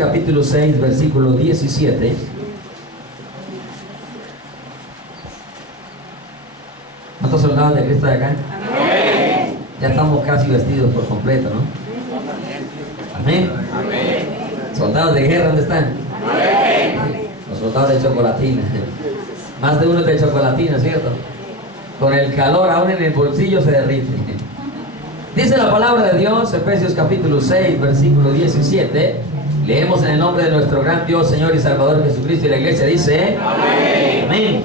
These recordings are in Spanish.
capítulo 6, versículo 17. ¿Cuántos soldados de Cristo de acá? Amén. Ya estamos casi vestidos por completo, ¿no? Amén. Amén. ¿Soldados de guerra dónde están? Amén. Los soldados de chocolatina. Más de uno de chocolatina, ¿cierto? Con el calor aún en el bolsillo se derrite. Dice la palabra de Dios, Efesios capítulo 6, versículo 17. Leemos en el nombre de nuestro gran Dios, Señor y Salvador Jesucristo, y la iglesia dice: Amén. Amén.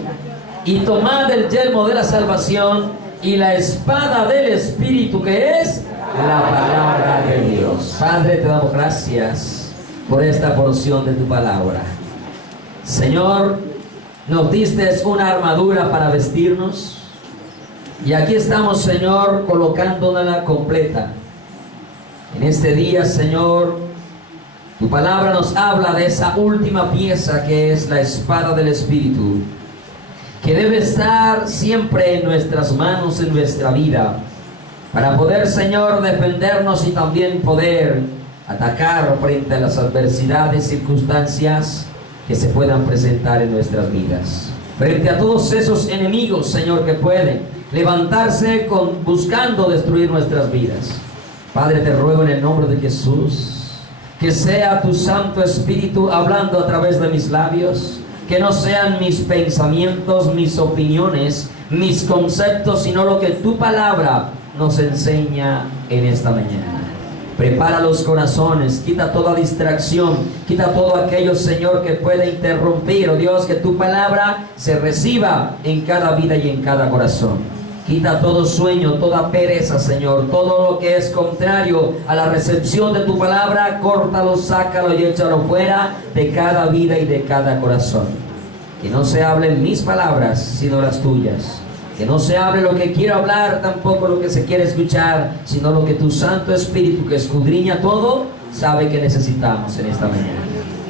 Y tomad el yelmo de la salvación y la espada del Espíritu, que es la palabra de Dios. Padre, te damos gracias por esta porción de tu palabra. Señor, nos diste una armadura para vestirnos, y aquí estamos, Señor, colocándola completa. En este día, Señor, tu palabra nos habla de esa última pieza que es la espada del Espíritu, que debe estar siempre en nuestras manos, en nuestra vida, para poder, Señor, defendernos y también poder atacar frente a las adversidades, circunstancias que se puedan presentar en nuestras vidas. Frente a todos esos enemigos, Señor, que pueden levantarse buscando destruir nuestras vidas. Padre, te ruego en el nombre de Jesús, que sea tu Santo Espíritu hablando a través de mis labios, que no sean mis pensamientos, mis opiniones, mis conceptos, sino lo que tu palabra nos enseña en esta mañana. Prepara los corazones, quita toda distracción, quita todo aquello, Señor, que pueda interrumpir, oh Dios, que tu palabra se reciba en cada vida y en cada corazón. Quita todo sueño, toda pereza, Señor, todo lo que es contrario a la recepción de tu palabra, córtalo, sácalo y échalo fuera de cada vida y de cada corazón. Que no se hablen mis palabras, sino las tuyas. Que no se hable lo que quiero hablar, tampoco lo que se quiere escuchar, sino lo que tu Santo Espíritu, que escudriña todo, sabe que necesitamos en esta mañana.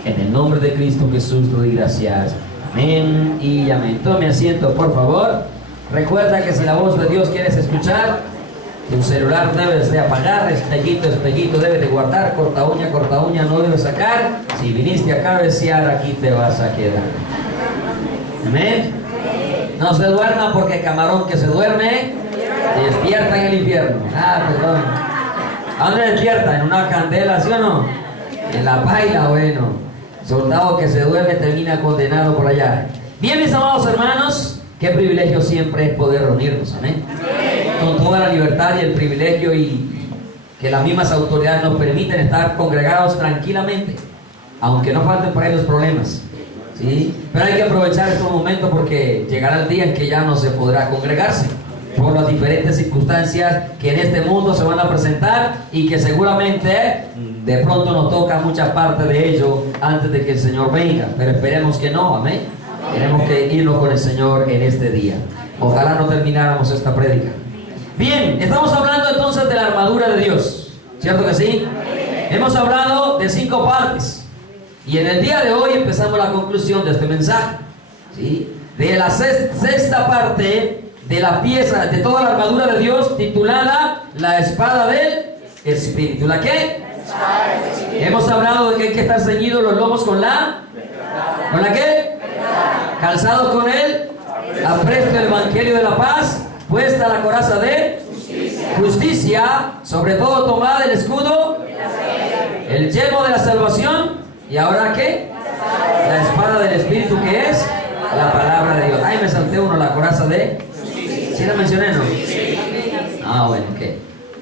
En el nombre de Cristo Jesús te doy gracias. Amén y amén. Tome asiento, por favor. Recuerda que si la voz de Dios quieres escuchar, tu celular debes de apagar, espejito debes de guardar, corta uña no debes sacar. Si viniste a cabecear, aquí te vas a quedar. Amén. No se duerma, porque camarón que se duerme despierta en el infierno. Perdón. ¿A dónde despierta? ¿En una candela, sí o no? En la paila, bueno. Soldado que se duerme termina condenado por allá. Bien, mis amados hermanos, qué privilegio siempre es poder reunirnos, amén. Con toda la libertad y el privilegio, y que las mismas autoridades nos permiten estar congregados tranquilamente, aunque no falten por ahí los problemas. ¿Sí? Pero hay que aprovechar estos momentos, porque llegará el día en que ya no se podrá congregarse por las diferentes circunstancias que en este mundo se van a presentar, y que seguramente de pronto nos toca mucha parte de ello antes de que el Señor venga, pero esperemos que no, amén. Tenemos que irnos con el Señor en este día. Ojalá no termináramos esta prédica. Bien, estamos hablando entonces de la armadura de Dios, ¿cierto que sí? Hemos hablado de 5 partes. Y en el día de hoy empezamos la conclusión de este mensaje, ¿sí? De la sexta parte de la pieza, de toda la armadura de Dios, titulada la espada del Espíritu. ¿La qué? Hemos hablado de que hay que estar ceñidos los lomos con la qué? Calzados con el apresto del evangelio de la paz, puesta la coraza de justicia, sobre todo tomada el escudo, el yelmo de la salvación. ¿Y ahora qué? La espada del Espíritu, que es la palabra de Dios. Ay, me salté uno, la coraza de... ¿Sí la mencioné, no? Bueno, ok.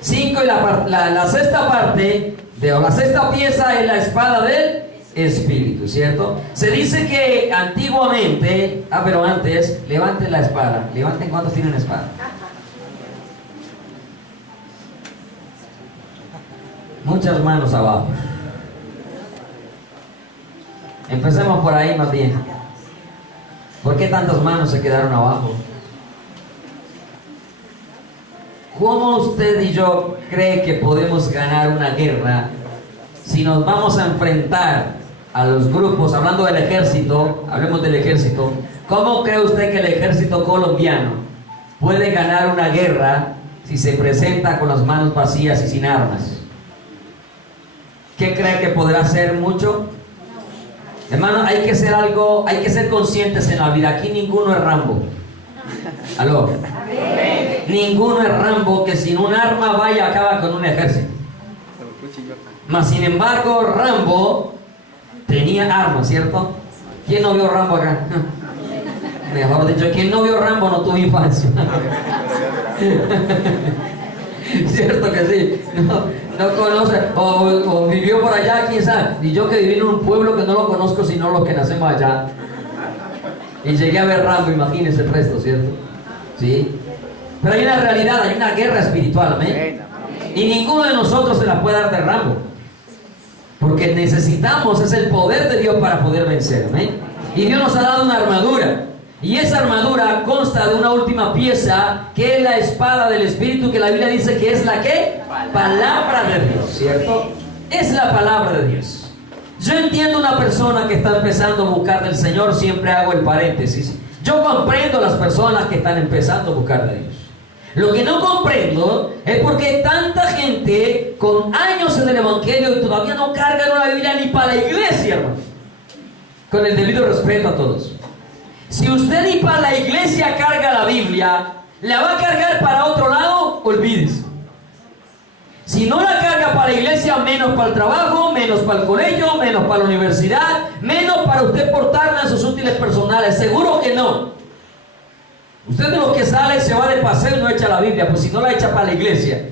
5, y la sexta parte, o la sexta pieza, es la espada del Espíritu, ¿cierto? Se dice que antiguamente, pero antes, levanten la espada. Levanten, ¿cuántos tienen espada? Muchas manos abajo. Empecemos por ahí más bien. ¿Por qué tantas manos se quedaron abajo? ¿Cómo usted y yo cree que podemos ganar una guerra si nos vamos a enfrentar a los grupos? Hablando del ejército, hablemos del ejército. ¿Cómo cree usted que el ejército colombiano puede ganar una guerra si se presenta con las manos vacías y sin armas? ¿Qué cree que podrá ser mucho? Hermano, hay que ser conscientes en la vida. Aquí ninguno es Rambo. ¿Aló? Ninguno es Rambo que sin un arma vaya acaba con un ejército. Mas sin embargo, Rambo tenía armas, ¿cierto? ¿Quién no vio Rambo acá? Mejor dicho, quien no vio Rambo no tuvo infancia. Cierto que sí. No conoce, o vivió por allá, quién sabe. Y yo que viví en un pueblo que no lo conozco, sino los que nacemos allá. Y llegué a ver Rambo, imagínense el resto, ¿cierto? Sí. Pero hay una realidad, hay una guerra espiritual, amén. Y ninguno de nosotros se la puede dar de Rambo. Porque necesitamos, es el poder de Dios para poder vencer, amén. Y Dios nos ha dado una armadura. Y esa armadura consta de una última pieza, que es la espada del Espíritu, que la Biblia dice que es la ¿qué? Palabra de Dios, ¿cierto? Es la palabra de Dios. Yo entiendo una persona que está empezando a buscar del Señor, siempre hago el paréntesis. Yo comprendo a las personas que están empezando a buscar de Dios. Lo que no comprendo es por qué tanta gente con años en el Evangelio y todavía no cargan una Biblia ni para la iglesia, hermano. Con el debido respeto a todos. Si usted ni para la iglesia carga la Biblia, ¿la va a cargar para otro lado? Olvídese. Si no la carga para la iglesia, menos para el trabajo, menos para el colegio, menos para la universidad, menos para usted portarla en sus útiles personales. Seguro que no. Usted de los que sale se va de paseo y no echa la Biblia, pues si no la echa para la iglesia,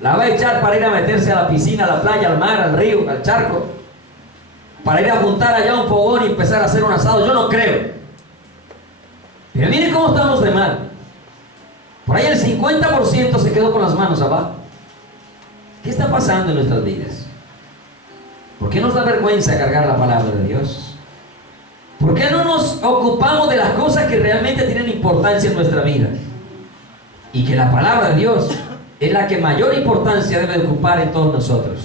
la va a echar para ir a meterse a la piscina, a la playa, al mar, al río, al charco, para ir a juntar allá un fogón y empezar a hacer un asado. Yo no creo. Pero miren cómo estamos de mal. Por ahí el 50% se quedó con las manos abajo. ¿Qué está pasando en nuestras vidas? ¿Por qué nos da vergüenza cargar la palabra de Dios? ¿Por qué no nos ocupamos de las cosas que realmente tienen importancia en nuestra vida? Y que la palabra de Dios es la que mayor importancia debe de ocupar en todos nosotros.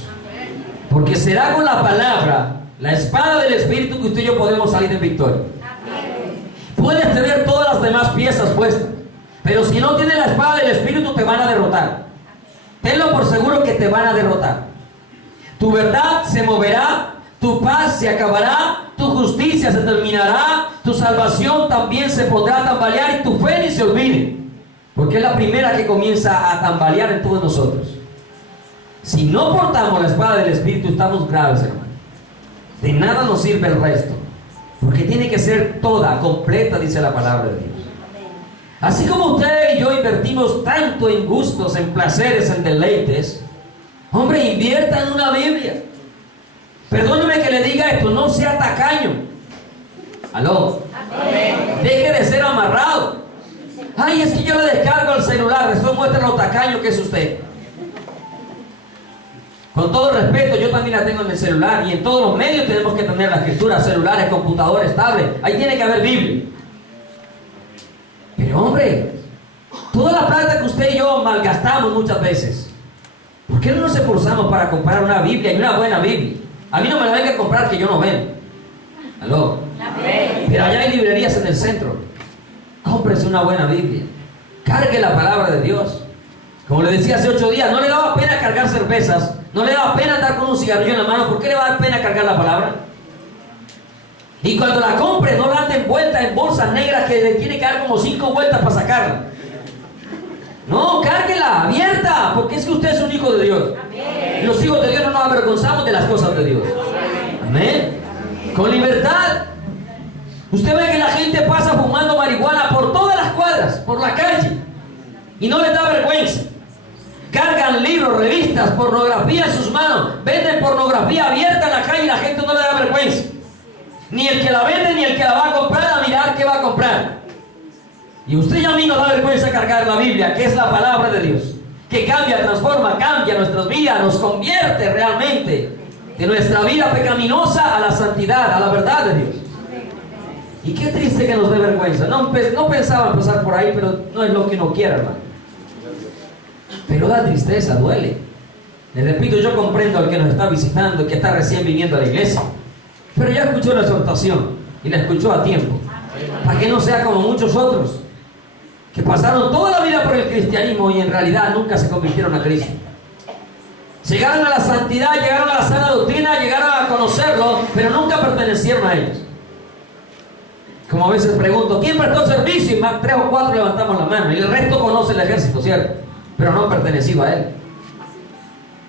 Porque será con la palabra, la espada del Espíritu, que usted y yo podemos salir en victoria. Puedes tener todas las demás piezas puestas, pero si no tienes la espada del Espíritu te van a derrotar. Tenlo por seguro que te van a derrotar. Tu verdad se moverá, tu paz se acabará, tu justicia se terminará, tu salvación también se podrá tambalear y tu fe ni se olvide. Porque es la primera que comienza a tambalear en todos nosotros. Si no portamos la espada del Espíritu, estamos graves, hermano. De nada nos sirve el resto. Porque tiene que ser toda, completa, dice la palabra de Dios. Así como usted y yo invertimos tanto en gustos, en placeres, en deleites, hombre, invierta en una Biblia. Perdóneme que le diga esto, no sea tacaño. ¿Aló? Amén. Deje de ser amarrado. Ay, es que yo le descargo el celular. Eso muestra lo tacaño que es usted. Con todo respeto, yo también la tengo en el celular. Y en todos los medios tenemos que tener la escritura, celulares, computadores, tablets. Ahí tiene que haber Biblia. Pero hombre, toda la plata que usted y yo malgastamos muchas veces, ¿por qué no nos esforzamos para comprar una Biblia y una buena Biblia? A mí no me la venga a comprar que yo no vendo. ¿Aló? Pero allá hay librerías en el centro. Cómprese una buena Biblia. Cargue la palabra de Dios. Como le decía hace 8 días, no le daba pena cargar cervezas, no le daba pena andar con un cigarrillo en la mano. ¿Por qué le va a dar pena cargar la palabra? Y cuando la compre, no la ande envuelta en bolsas negras que le tiene que dar como 5 vueltas para sacarla. No, cárguela, abierta, porque es que usted es un hijo de Dios. Amén. Y los hijos de Dios no nos avergonzamos de las cosas de Dios. Amén. Con libertad. Usted ve que la gente pasa fumando marihuana por todas las cuadras, por la calle, y no les da vergüenza. Cargan libros, revistas, pornografía en sus manos, venden pornografía abierta en la calle y la gente no le da vergüenza. Ni el que la vende ni el que la va a comprar a mirar qué va a comprar. Y usted y a mí nos da vergüenza cargar la Biblia, que es la palabra de Dios, que cambia, transforma, cambia nuestras vidas, nos convierte realmente de nuestra vida pecaminosa a la santidad, a la verdad de Dios. Y qué triste que nos dé vergüenza. No pensaba empezar por ahí, pero no es lo que uno quiere, hermano. Pero da tristeza, duele. Les repito, yo comprendo al que nos está visitando, que está recién viniendo a la iglesia, pero ya escuchó la exhortación y la escuchó a tiempo, para que no sea como muchos otros que pasaron toda la vida por el cristianismo y en realidad nunca se convirtieron a Cristo. Llegaron a la santidad, llegaron a la sana doctrina, llegaron a conocerlo, pero nunca pertenecieron a ellos. Como a veces pregunto, ¿quién prestó servicio? Y más 3 o 4 levantamos la mano. Y el resto conoce el ejército, ¿cierto? Pero no han pertenecido a él.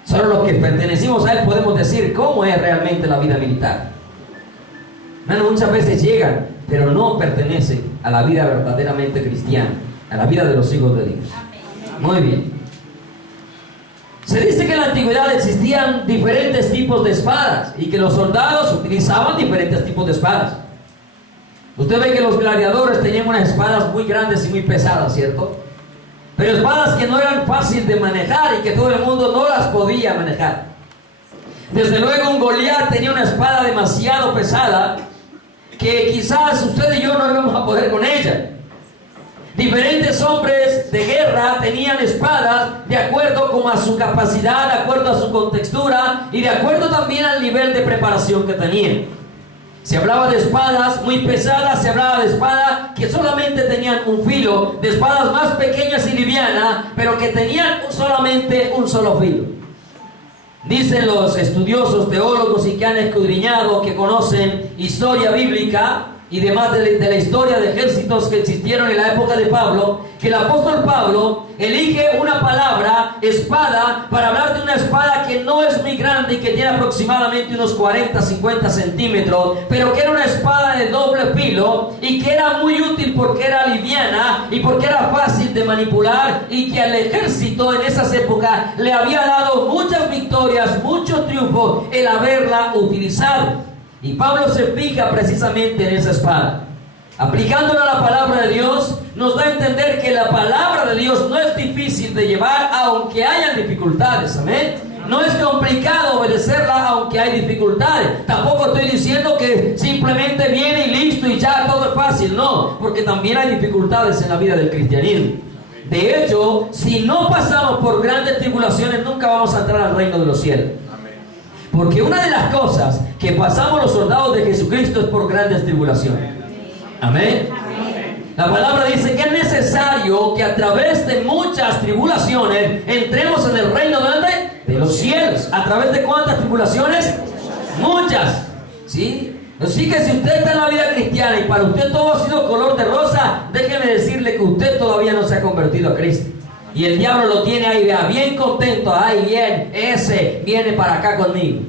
Solo los que pertenecimos a él podemos decir cómo es realmente la vida militar. Bueno, muchas veces llegan, pero no pertenecen a la vida verdaderamente cristiana, a la vida de los hijos de Dios. Muy bien. Se dice que en la antigüedad existían diferentes tipos de espadas y que los soldados utilizaban diferentes tipos de espadas. Usted ve que los gladiadores tenían unas espadas muy grandes y muy pesadas, ¿cierto? Pero espadas que no eran fáciles de manejar y que todo el mundo no las podía manejar. Desde luego un Goliat tenía una espada demasiado pesada que quizás usted y yo no íbamos a poder con ella. Diferentes hombres de guerra tenían espadas de acuerdo como a su capacidad, de acuerdo a su contextura y de acuerdo también al nivel de preparación que tenían. Se hablaba de espadas muy pesadas, se hablaba de espadas que solamente tenían un filo, de espadas más pequeñas y livianas, pero que tenían solamente un solo filo. Dicen los estudiosos, teólogos y que han escudriñado, que conocen historia bíblica y demás de la historia de ejércitos que existieron en la época de Pablo, que el apóstol Pablo elige una palabra, espada, para hablar de una espada que no es muy grande y que tiene aproximadamente unos 40-50 centímetros, pero que era una espada de doble filo y que era muy útil porque era liviana y porque era fácil de manipular y que al ejército en esas épocas le había dado muchas victorias, mucho triunfo el haberla utilizado. Y Pablo se fija precisamente en esa espada. Aplicándola a la palabra de Dios, nos da a entender que la palabra de Dios no es difícil de llevar, aunque hayan dificultades. Amén. No es complicado obedecerla, aunque hay dificultades. Tampoco estoy diciendo que simplemente viene y listo y ya todo es fácil. No, porque también hay dificultades en la vida del cristianismo. De hecho, si no pasamos por grandes tribulaciones, nunca vamos a entrar al reino de los cielos. Porque una de las cosas que pasamos los soldados de Jesucristo es por grandes tribulaciones. Amén. La palabra dice que es necesario que a través de muchas tribulaciones entremos en el reino de los cielos. ¿A través de cuántas tribulaciones? Muchas. ¿Sí? Así que si usted está en la vida cristiana y para usted todo ha sido color de rosa, déjeme decirle que usted todavía no se ha convertido a Cristo. Y el diablo lo tiene ahí, vea, bien contento. Ay, bien, ese viene para acá conmigo.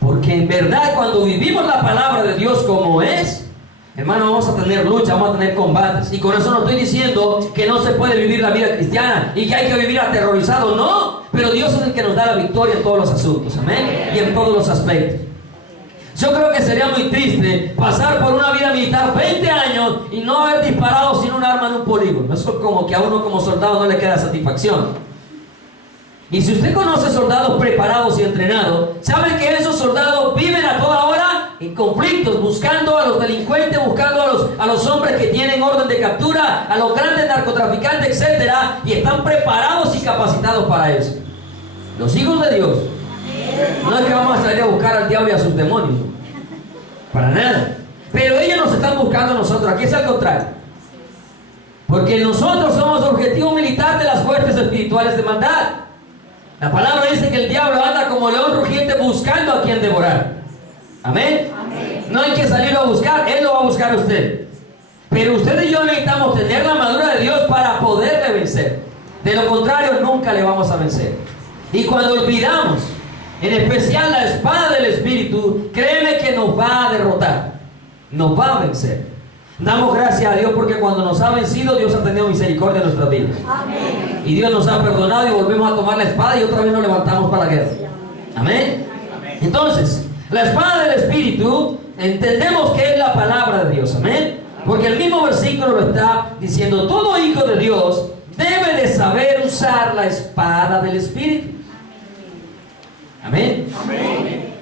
Porque en verdad cuando vivimos la palabra de Dios como es, hermano, vamos a tener lucha, vamos a tener combates. Y con eso no estoy diciendo que no se puede vivir la vida cristiana y que hay que vivir aterrorizado, no. Pero Dios es el que nos da la victoria en todos los asuntos, amén, y en todos los aspectos. Yo creo que sería muy triste pasar por una vida militar 20 años y no haber disparado sin un arma en un polígono. Eso como que a uno como soldado no le queda satisfacción. Y si usted conoce soldados preparados y entrenados, sabe que esos soldados viven a toda hora en conflictos, buscando a los delincuentes, buscando a los hombres que tienen orden de captura, a los grandes narcotraficantes, etc. Y están preparados y capacitados para eso. Los hijos de Dios, no es que vamos a salir a buscar al diablo y a sus demonios, para nada. Pero ellos nos están buscando a nosotros. Aquí es al contrario. Porque nosotros somos objetivo militar de las huestes espirituales de maldad. La palabra dice que el diablo anda como león rugiente buscando a quien devorar. Amén. No hay que salirlo a buscar, él lo va a buscar a usted. Pero usted y yo necesitamos tener la armadura de Dios para poderle vencer. De lo contrario, nunca le vamos a vencer. Y cuando olvidamos, en especial la espada del Espíritu, créeme que nos va a derrotar, nos va a vencer. Damos gracias a Dios porque cuando nos ha vencido, Dios ha tenido misericordia en nuestras vidas. Amén. Y Dios nos ha perdonado y volvemos a tomar la espada y otra vez nos levantamos para la guerra. Amén. Entonces, la espada del Espíritu, entendemos que es la palabra de Dios. Amén. Porque el mismo versículo lo está diciendo: todo hijo de Dios debe de saber usar la espada del Espíritu. Amén. Amén.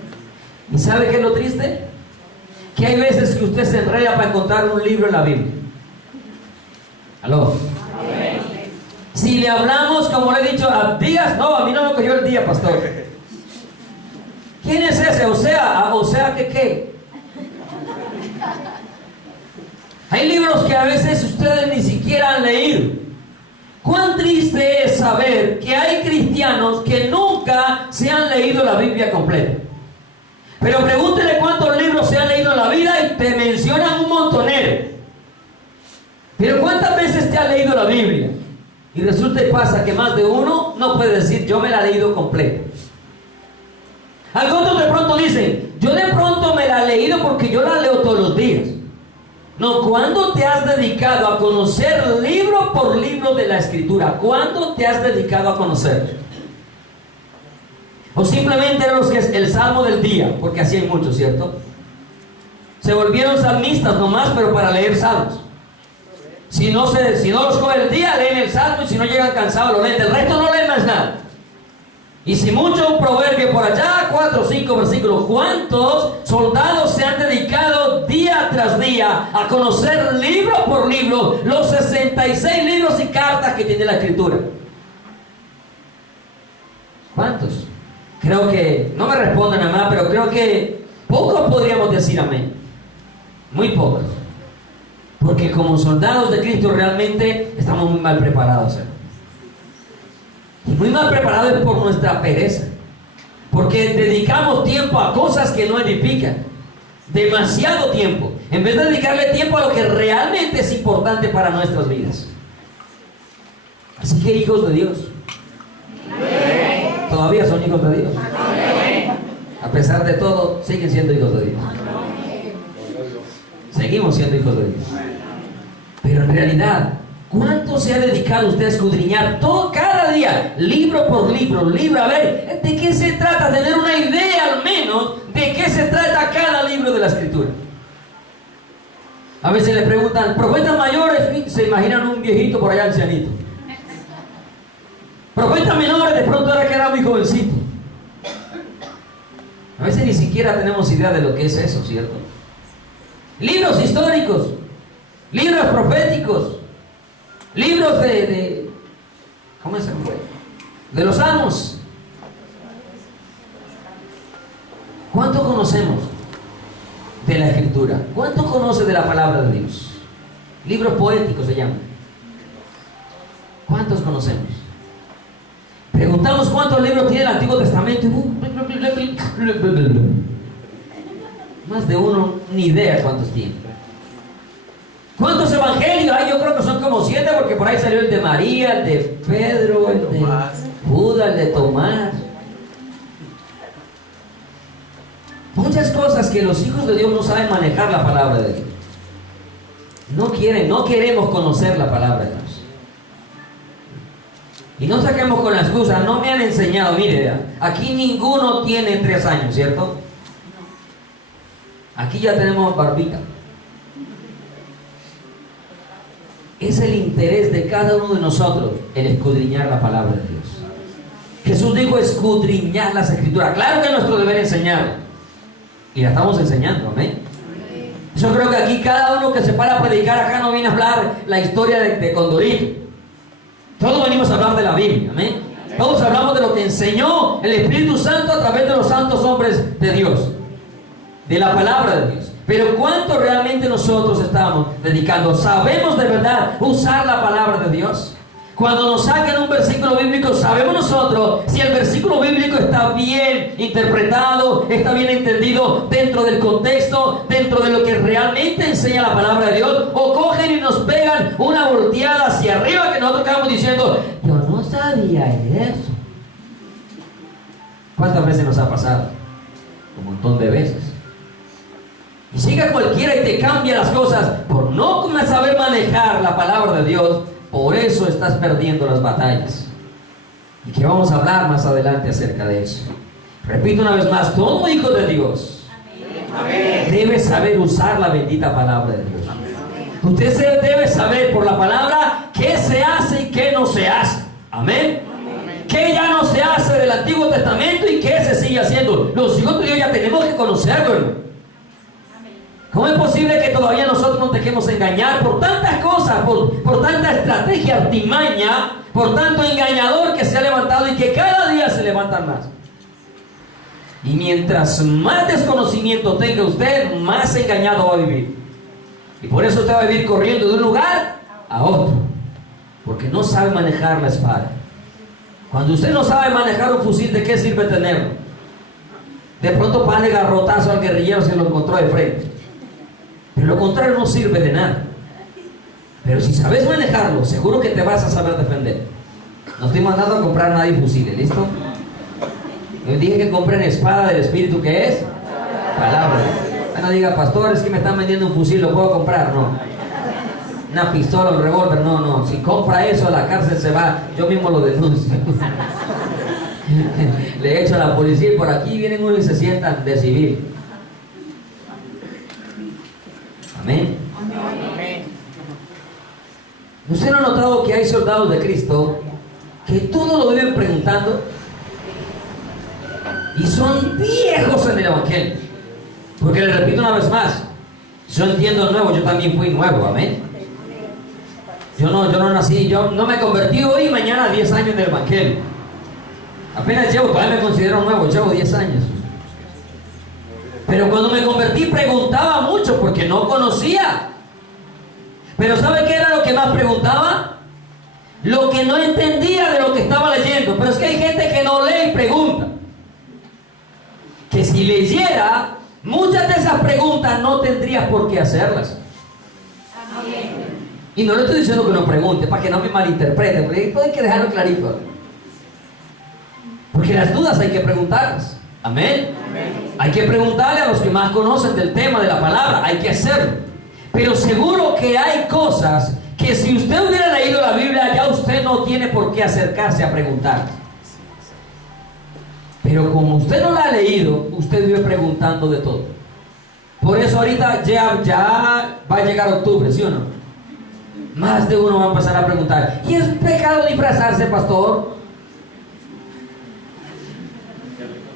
¿Y sabe qué es lo triste? Que hay veces que usted se enreda para encontrar un libro en la Biblia. ¿Aló? Amén. Si le hablamos, como le he dicho, a días, no, a mí no me cogió el día, pastor. ¿Quién es ese? O sea, ¿que qué? Hay libros que a veces ustedes ni siquiera han leído. Cuán triste es saber que hay cristianos que nunca leído la Biblia completa. Pero pregúntele cuántos libros se han leído en la vida y te mencionan un montonero. Pero ¿cuántas veces te has leído la Biblia? Y resulta y pasa que más de uno no puede decir, yo me la he leído completa. Algunos de pronto dicen, yo de pronto me la he leído porque yo la leo todos los días. No, ¿cuándo te has dedicado a conocer libro por libro de la Escritura? ¿Cuándo te has dedicado a conocer? O simplemente eran los que es el salmo del día, porque así hay muchos, ¿cierto? Se volvieron salmistas nomás, pero para leer salmos. Si no los coge el día, leen el salmo, y si no llegan cansados, lo leen. Del resto no leen más nada. Y si mucho, un proverbio por allá, 4 o 5 versículos. ¿Cuántos soldados se han dedicado día tras día a conocer libro por libro los 66 libros y cartas que tiene la Escritura? ¿Cuántos? Creo que, no me responden nada más, pero creo que pocos podríamos decir amén. Muy pocos. Porque como soldados de Cristo realmente estamos muy mal preparados. Y muy mal preparados es por nuestra pereza. Porque dedicamos tiempo a cosas que no edifican. Demasiado tiempo. En vez de dedicarle tiempo a lo que realmente es importante para nuestras vidas. Así que hijos de Dios. Amén. Todavía son hijos de Dios. Amén. A pesar de todo, siguen siendo hijos de Dios. Amén. Seguimos siendo hijos de Dios. Pero en realidad, ¿cuánto se ha dedicado usted a escudriñar todo, cada día, libro por libro, a ver, de qué se trata? Tener una idea al menos de qué se trata cada libro de la Escritura. A veces le preguntan, profetas mayores, se imaginan un viejito por allá ancianito. Profetas menores, de pronto ahora queda muy jovencito. A veces ni siquiera tenemos idea de lo que es eso, ¿cierto? Libros históricos, libros proféticos, libros ¿cómo se fue? De los salmos. ¿Cuánto conocemos de la Escritura? ¿Cuánto conoce de la palabra de Dios? Libros poéticos se llaman. ¿Cuántos conocemos? Preguntamos cuántos libros tiene el Antiguo Testamento. Más de uno, ni idea cuántos tiene. ¿Cuántos evangelios? Yo creo que son como 7, porque por ahí salió el de María, el de Pedro, el de Judas, el de Tomás. Muchas cosas que los hijos de Dios no saben manejar la palabra de Dios. No queremos conocer la palabra de Dios. Y no saquemos con la excusa, no me han enseñado. Mire, aquí ninguno tiene 3 años, ¿cierto? Aquí ya tenemos barbita. Es el interés de cada uno de nosotros el escudriñar la palabra de Dios. Jesús dijo escudriñar las Escrituras. Claro que es nuestro deber enseñar. Y la estamos enseñando, amén. Yo creo que aquí cada uno que se para a predicar acá no viene a hablar la historia de Condorito. Todos venimos a hablar de la Biblia, amén. Todos hablamos de lo que enseñó el Espíritu Santo a través de los santos hombres de Dios, de la palabra de Dios. Pero ¿cuánto realmente nosotros estamos dedicando? ¿Sabemos de verdad usar la palabra de Dios? Cuando nos sacan un versículo bíblico, ¿sabemos nosotros si el versículo bíblico está bien interpretado, está bien entendido dentro del contexto, dentro de lo que realmente enseña la palabra de Dios? ¿O cogen y nos pegan una volteada hacia arriba que nosotros estamos diciendo, yo no sabía eso? ¿Cuántas veces nos ha pasado? Un montón de veces. Y llega cualquiera y te cambia las cosas por no saber manejar la palabra de Dios. Por eso estás perdiendo las batallas. Y que vamos a hablar más adelante acerca de eso. Repito una vez más, todo hijo de Dios debe saber usar la bendita palabra de Dios. Usted debe saber por la palabra qué se hace y qué no se hace. Amén. ¿Qué ya no se hace del Antiguo Testamento y qué se sigue haciendo? Los hijos de Dios ya tenemos que conocerlo. ¿Cómo es posible que todavía nosotros nos dejemos engañar por tantas cosas, por tanta estrategia artimaña, por tanto engañador que se ha levantado y que cada día se levantan más? Y mientras más desconocimiento tenga usted, más engañado va a vivir. Y por eso usted va a vivir corriendo de un lugar a otro, porque no sabe manejar la espada. Cuando usted no sabe manejar un fusil, ¿de qué sirve tenerlo? De pronto párale garrotazo al guerrillero si lo encontró de frente. Pero lo contrario no sirve de nada. Pero si sabes manejarlo, seguro que te vas a saber defender. No estoy mandando a comprar nadie fusiles, ¿listo? Les dije que compren espada del Espíritu, ¿qué es? Palabra. No diga, pastor, es que me están vendiendo un fusil, ¿lo puedo comprar? No. Una pistola, un revólver, no. Si compra eso, a la cárcel se va. Yo mismo lo denuncio. Le echo a la policía y por aquí vienen uno y se sientan de civil. Amén. ¿Usted no ha notado que hay soldados de Cristo que todo lo viven preguntando? Y son viejos en el Evangelio. Porque les repito una vez más, yo entiendo nuevo, yo también fui nuevo, amén. Yo no nací, yo no me convertí hoy y mañana 10 años en el Evangelio. Apenas todavía me considero nuevo, llevo 10 años. Pero cuando me convertí preguntaba mucho porque no conocía. Pero ¿sabe qué era lo que más preguntaba? Lo que no entendía de lo que estaba leyendo. Pero es que hay gente que no lee y pregunta. Que si leyera, muchas de esas preguntas no tendrías por qué hacerlas. Y no le estoy diciendo que no pregunte, para que no me malinterprete, porque esto hay que dejarlo clarito. Porque las dudas hay que preguntarlas. Amén. Hay que preguntarle a los que más conocen del tema de la palabra, hay que hacerlo. Pero seguro que hay cosas que si usted hubiera leído la Biblia, ya usted no tiene por qué acercarse a preguntar. Pero como usted no la ha leído, usted vive preguntando de todo. Por eso ahorita ya va a llegar octubre, ¿sí o no? Más de uno va a empezar a preguntar, ¿y es pecado disfrazarse, pastor?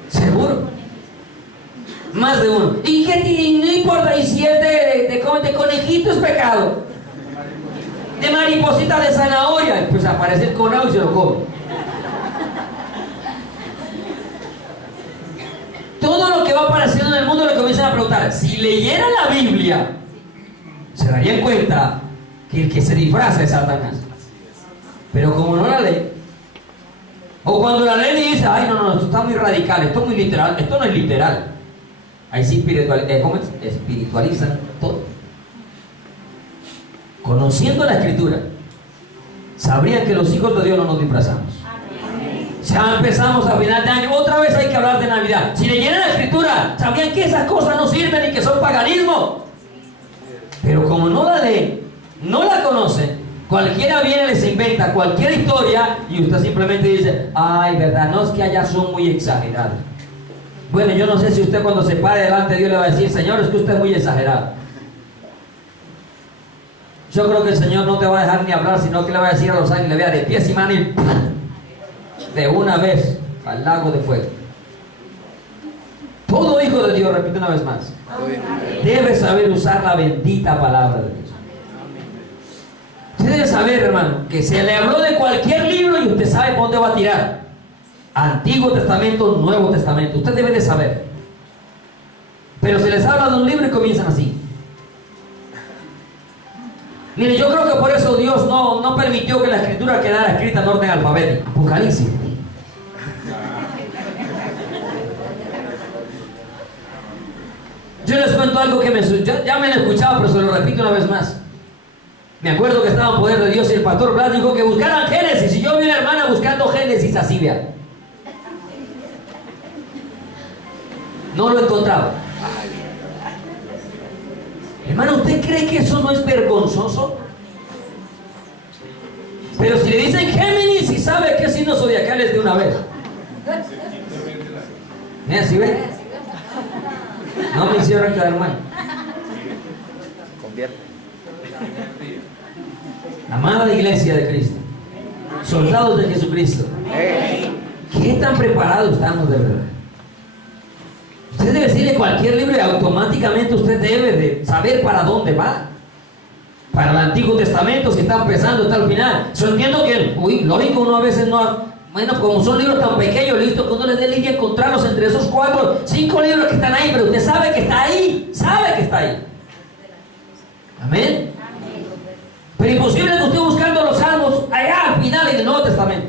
Seguro. Más de uno. ¿Y qué? No importa, y si es de conejito es pecado. De mariposita de zanahoria, pues aparece el conado y se lo come. Todo lo que va apareciendo en el mundo le comienzan a preguntar. Si leyeran la Biblia, se darían cuenta que el que se disfraza es Satanás. Pero como no la lee, o cuando la lee y dice, ay no, esto está muy radical, esto es muy literal, esto no es literal. Ahí sí espiritualizan todo. Conociendo la Escritura, sabrían que los hijos de Dios no nos disfrazamos. Ya empezamos a final de año, otra vez hay que hablar de Navidad. Si leyeran la Escritura, sabrían que esas cosas no sirven y que son paganismo. Pero como no la leen, no la conocen, cualquiera viene y les inventa cualquier historia y usted simplemente dice, ay, verdad, no, es que allá son muy exagerados. Bueno, yo no sé si usted cuando se pare delante de Dios le va a decir, Señor, es que usted es muy exagerado. Yo creo que el Señor no te va a dejar ni hablar, sino que le va a decir a los ángeles, le vea de pies y manos y de una vez al lago de fuego. Todo hijo de Dios, repito una vez más, debe saber usar la bendita palabra de Dios. Usted debe saber, hermano, que se le habló de cualquier libro y usted sabe por dónde va a tirar. Antiguo Testamento, Nuevo Testamento. Usted debe de saber. Pero se les habla de un libro y comienzan así. Mire, yo creo que por eso Dios no permitió que la Escritura quedara escrita en orden alfabético. Apocalipsis. Yo les cuento algo que ya me han escuchado, pero se lo repito una vez más. Me acuerdo que estaba en poder de Dios y el pastor Blas dijo que buscaran Génesis. Y yo vi a una hermana buscando Génesis así, vea. No lo encontraba. Hermano, ¿usted cree que eso no es vergonzoso? Pero si le dicen Géminis y sabe qué signo zodiacal es de una vez. Mira, ¿sí ve? No me hicieron quedar mal. Convierte. Amada iglesia de Cristo, soldados de Jesucristo, ¿qué tan preparados estamos de verdad? Usted debe decirle cualquier libro y automáticamente usted debe de saber para dónde va. Para el Antiguo Testamento, si está empezando, está al final. Yo entiendo que, lógico, uno a veces no... Bueno, como son libros tan pequeños, listo, que uno les dé lidia encontrarlos entre esos 4, 5 libros que están ahí, pero usted sabe que está ahí, sabe que está ahí. Amén. Pero imposible que usted buscando los salmos allá al final en el Nuevo Testamento.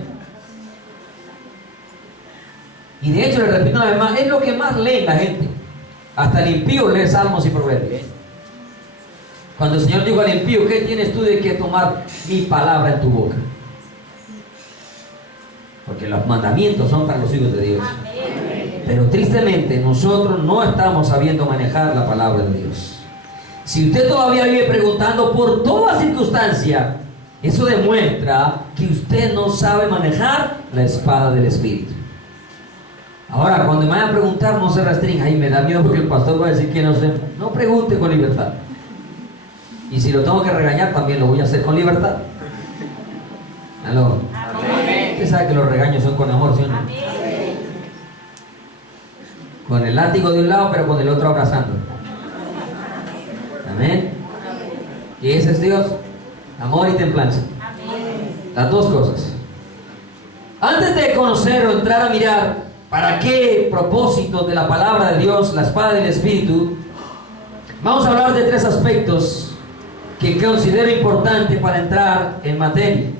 Y de hecho, le repito una vez más, es lo que más lee la gente. Hasta el impío lee salmos y proverbios. Cuando el Señor dijo al impío, ¿qué tienes tú de que tomar mi palabra en tu boca? Porque los mandamientos son para los hijos de Dios. Pero tristemente nosotros no estamos sabiendo manejar la palabra de Dios. Si usted todavía vive preguntando por toda circunstancia, eso demuestra que usted no sabe manejar la espada del Espíritu. Ahora, cuando me vayan a preguntar, no se restrinja. Ay, me da miedo porque el pastor va a decir que no sé. No pregunte con libertad. Y si lo tengo que regañar, también lo voy a hacer con libertad. ¿Aló? Amén. Usted sabe que los regaños son con amor, ¿sí o no? Amén. Con el látigo de un lado, pero con el otro abrazando. Amén. Y ese es Dios. Amor y templanza. Amén. Las dos cosas. Antes de conocer o entrar a mirar para qué propósito de la palabra de Dios, la espada del Espíritu, vamos a hablar de tres aspectos que considero importante para entrar en materia.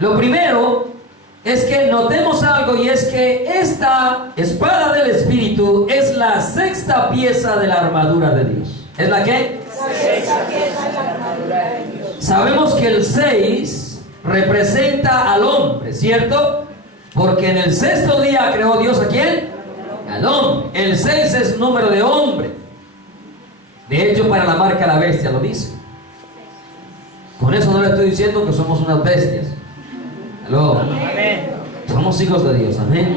Lo primero es que notemos algo, y es que esta espada del Espíritu es la sexta pieza de la armadura de Dios. ¿Es la qué? La sexta pieza de la armadura de Dios. Sabemos que el 6 representa al hombre, ¿cierto? Porque en el sexto día creó Dios ¿a quién? Al hombre. El 6 es número de hombre. De hecho, para la marca la bestia lo dice. Con eso no le estoy diciendo que somos unas bestias. ¿Aló? Amén. Somos hijos de Dios, amén.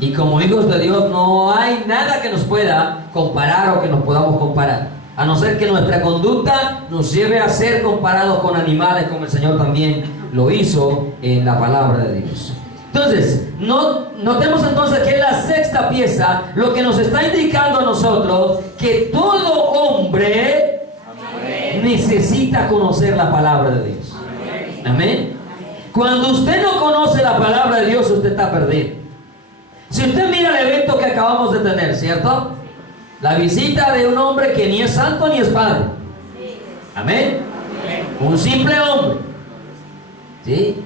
Y como hijos de Dios no hay nada que nos pueda comparar o que nos podamos comparar, a no ser que nuestra conducta nos lleve a ser comparados con animales, como el Señor también lo hizo en la palabra de Dios. Entonces, notemos entonces que es la sexta pieza, lo que nos está indicando a nosotros que todo hombre necesita conocer la palabra de Dios. Amén. Cuando usted no conoce la palabra de Dios, usted está perdido. Si usted mira el evento que acabamos de tener, ¿cierto? La visita de un hombre que ni es santo ni es padre. Amén. Un simple hombre. ¿Sí?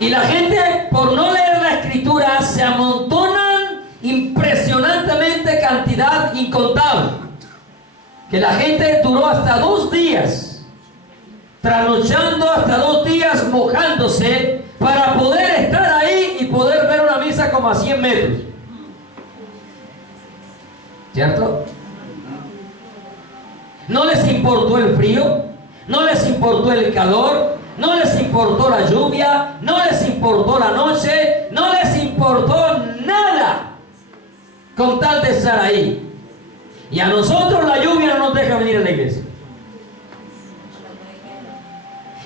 Y la gente, por no leer la escritura, se amontonan impresionantemente, cantidad incontable. Que la gente duró hasta 2 días, trasnochando hasta 2 días, mojándose, para poder estar ahí y poder ver una misa como a 100 metros. ¿Cierto? No les importó el frío, no les importó el calor, no les importó la lluvia, no les importó la noche, no les importó nada, con tal de estar ahí. Y a nosotros la lluvia no nos deja venir a la iglesia.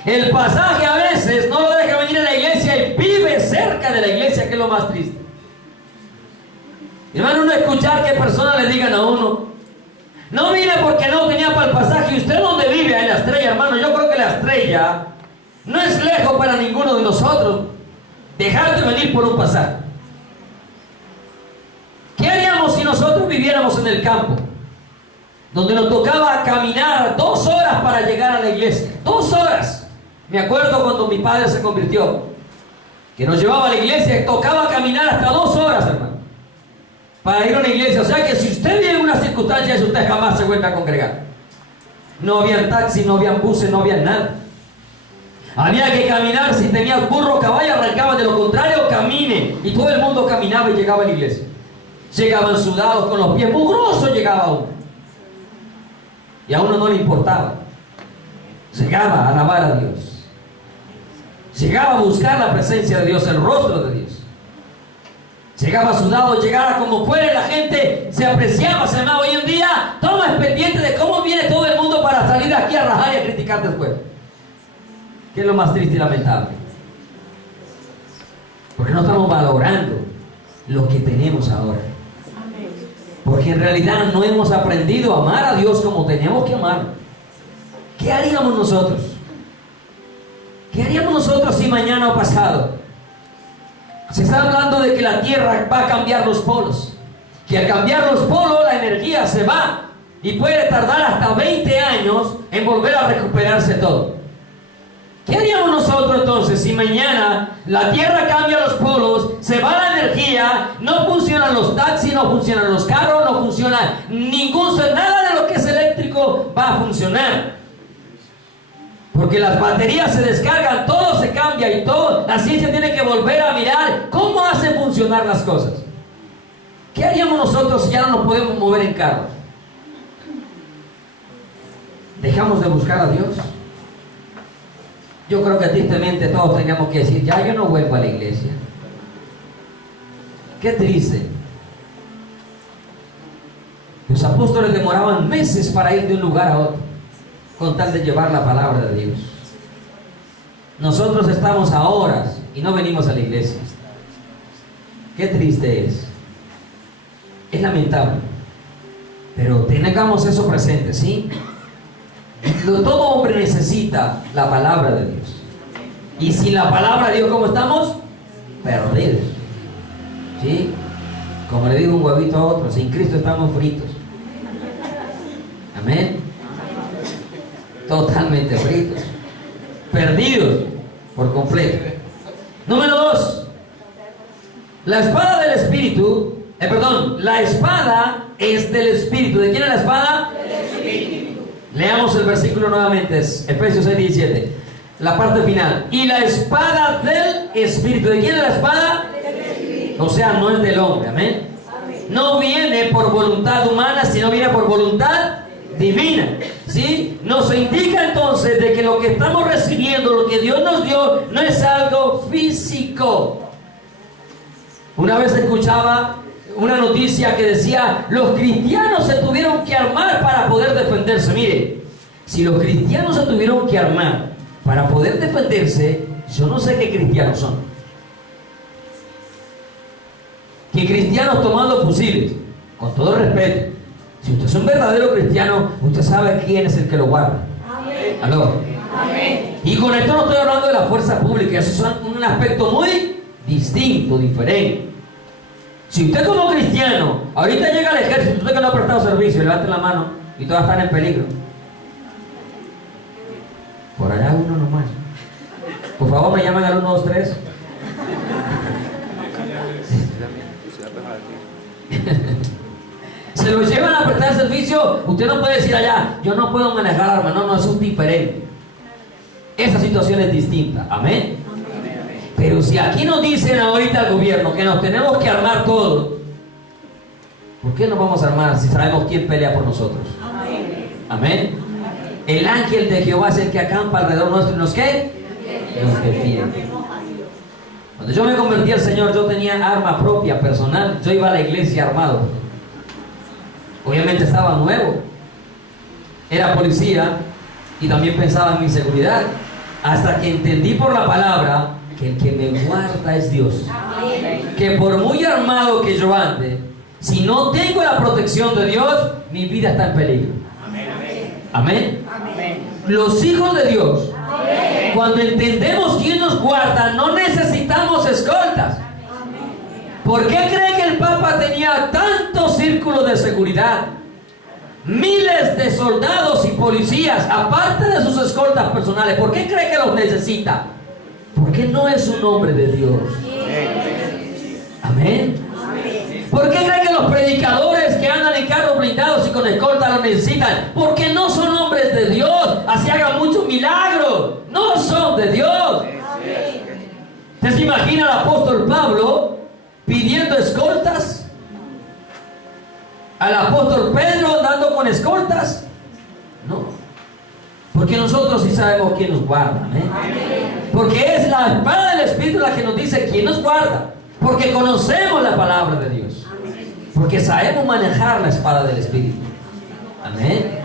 El pasaje a veces no lo deja venir a la iglesia y vive cerca de la iglesia, que es lo más triste. Hermano, no escuchar que personas le digan a uno: no vine porque no tenía para el pasaje. ¿Y usted dónde vive? En La Estrella, hermano. Yo creo que La Estrella no es lejos para ninguno de nosotros dejar de venir por un pasaje. ¿Qué haríamos si nosotros viviéramos en el campo, donde nos tocaba caminar 2 horas para llegar a la iglesia? 2 horas. Me acuerdo cuando mi padre se convirtió, que nos llevaba a la iglesia y tocaba caminar hasta 2 horas, hermano, para ir a una iglesia. O sea que si usted vive en una circunstancia, usted jamás se vuelve a congregar. No habían taxis, no habían buses, no había nada. Había que caminar. Si tenías burro o caballo, arrancaban. De lo contrario, camine. Y todo el mundo caminaba y llegaba a la iglesia. Llegaban sudados, con los pies mugrosos, llegaba uno. Y a uno no le importaba. Llegaba a alabar a Dios. Llegaba a buscar la presencia de Dios, el rostro de Dios. Llegaba sudado, llegara como fuera, la gente se apreciaba, se amaba. Hoy en día, todo es pendiente de cómo viene todo el mundo para salir aquí a rajar y a criticar después. ¿Qué es lo más triste y lamentable? Porque no estamos valorando lo que tenemos ahora. Porque en realidad no hemos aprendido a amar a Dios como tenemos que amar. ¿Qué haríamos nosotros? ¿Qué haríamos nosotros si mañana o pasado se está hablando de que la Tierra va a cambiar los polos? Que al cambiar los polos la energía se va y puede tardar hasta 20 años en volver a recuperarse todo. ¿Qué haríamos nosotros entonces si mañana la Tierra cambia los polos, se va la energía, no funcionan los taxis, no funcionan los carros, no funciona nada de lo que es eléctrico va a funcionar? Porque las baterías se descargan, todo se cambia y todo, la ciencia tiene que volver a mirar cómo hacen funcionar las cosas. ¿Qué haríamos nosotros si ya no nos podemos mover en carro? ¿Dejamos de buscar a Dios? Yo creo que tristemente todos tengamos que decir, ya yo no vuelvo a la iglesia. Qué triste. Los apóstoles demoraban meses para ir de un lugar a otro, con tal de llevar la palabra de Dios. Nosotros estamos a horas y no venimos a la iglesia. Qué triste es. Es lamentable. Pero tengamos eso presente, ¿sí? Todo hombre necesita la palabra de Dios. Y sin la palabra de Dios, ¿cómo estamos? Perdidos. ¿Sí? Como le digo un huevito a otro, sin Cristo estamos fritos. Amén. Totalmente fritos. Perdidos por completo. Número 2. La espada del Espíritu. La espada es del Espíritu. ¿De quién es la espada? Del Espíritu. Leamos el versículo nuevamente, es Efesios 6:17. La parte final. Y la espada del Espíritu. ¿De quién es la espada? Del Espíritu. O sea, no es del hombre. Amén. No viene por voluntad humana, sino viene por voluntad divina. ¿Sí? Nos indica entonces de que lo que estamos recibiendo, lo que Dios nos dio, no es algo físico. Una vez escuchaba una noticia que decía, los cristianos se tuvieron que armar para poder defenderse. Mire, si los cristianos se tuvieron que armar para poder defenderse, yo no sé qué cristianos son. ¿Qué cristianos tomando fusiles? Con todo respeto, si usted es un verdadero cristiano, usted sabe quién es el que lo guarda. Amén. ¿Aló? Amén. Y con esto no estoy hablando de la fuerza pública, eso es un aspecto muy distinto, diferente. Si usted como cristiano, ahorita llega al ejército, usted que no ha prestado servicio, levante la mano y todas están en peligro. Por allá uno nomás. Por favor, me llaman al 123. Se lo llevan a prestar servicio, usted no puede decir allá, yo no puedo manejar armas. No, eso es diferente. Esa situación es distinta. Amén. Pero si aquí nos dicen ahorita al gobierno que nos tenemos que armar todos, ¿por qué nos vamos a armar si sabemos quién pelea por nosotros? Amén. Amén. El ángel de Jehová es el que acampa alrededor nuestro y nos ¿qué? Nos defiende. Cuando yo me convertí al Señor, yo tenía arma propia, personal. Yo iba a la iglesia armado. Obviamente estaba nuevo. Era policía y también pensaba en mi seguridad. Hasta que entendí por la palabra que el que me guarda es Dios. Amén. Que por muy armado que yo ande, si no tengo la protección de Dios, mi vida está en peligro. Amén. Amén. Amén. Los hijos de Dios, amén, cuando entendemos quién nos guarda, no necesitamos escoltas. Amén. ¿Por qué cree que el Papa tenía tantos círculos de seguridad? Miles de soldados y policías, aparte de sus escoltas personales. ¿Por qué cree que los necesita? Porque no es un hombre de Dios. Amén. ¿Por qué cree que los predicadores que andan en carros blindados y con escolta lo necesitan? Porque no son hombres de Dios. Así hagan muchos milagros. No son de Dios. ¿Usted se imagina al apóstol Pablo pidiendo escoltas? ¿Al apóstol Pedro andando con escoltas? No. Porque nosotros sí sabemos quién nos guarda. Porque es la espada del Espíritu la que nos dice quién nos guarda. Porque conocemos la palabra de Dios. Porque sabemos manejar la espada del Espíritu. Amén.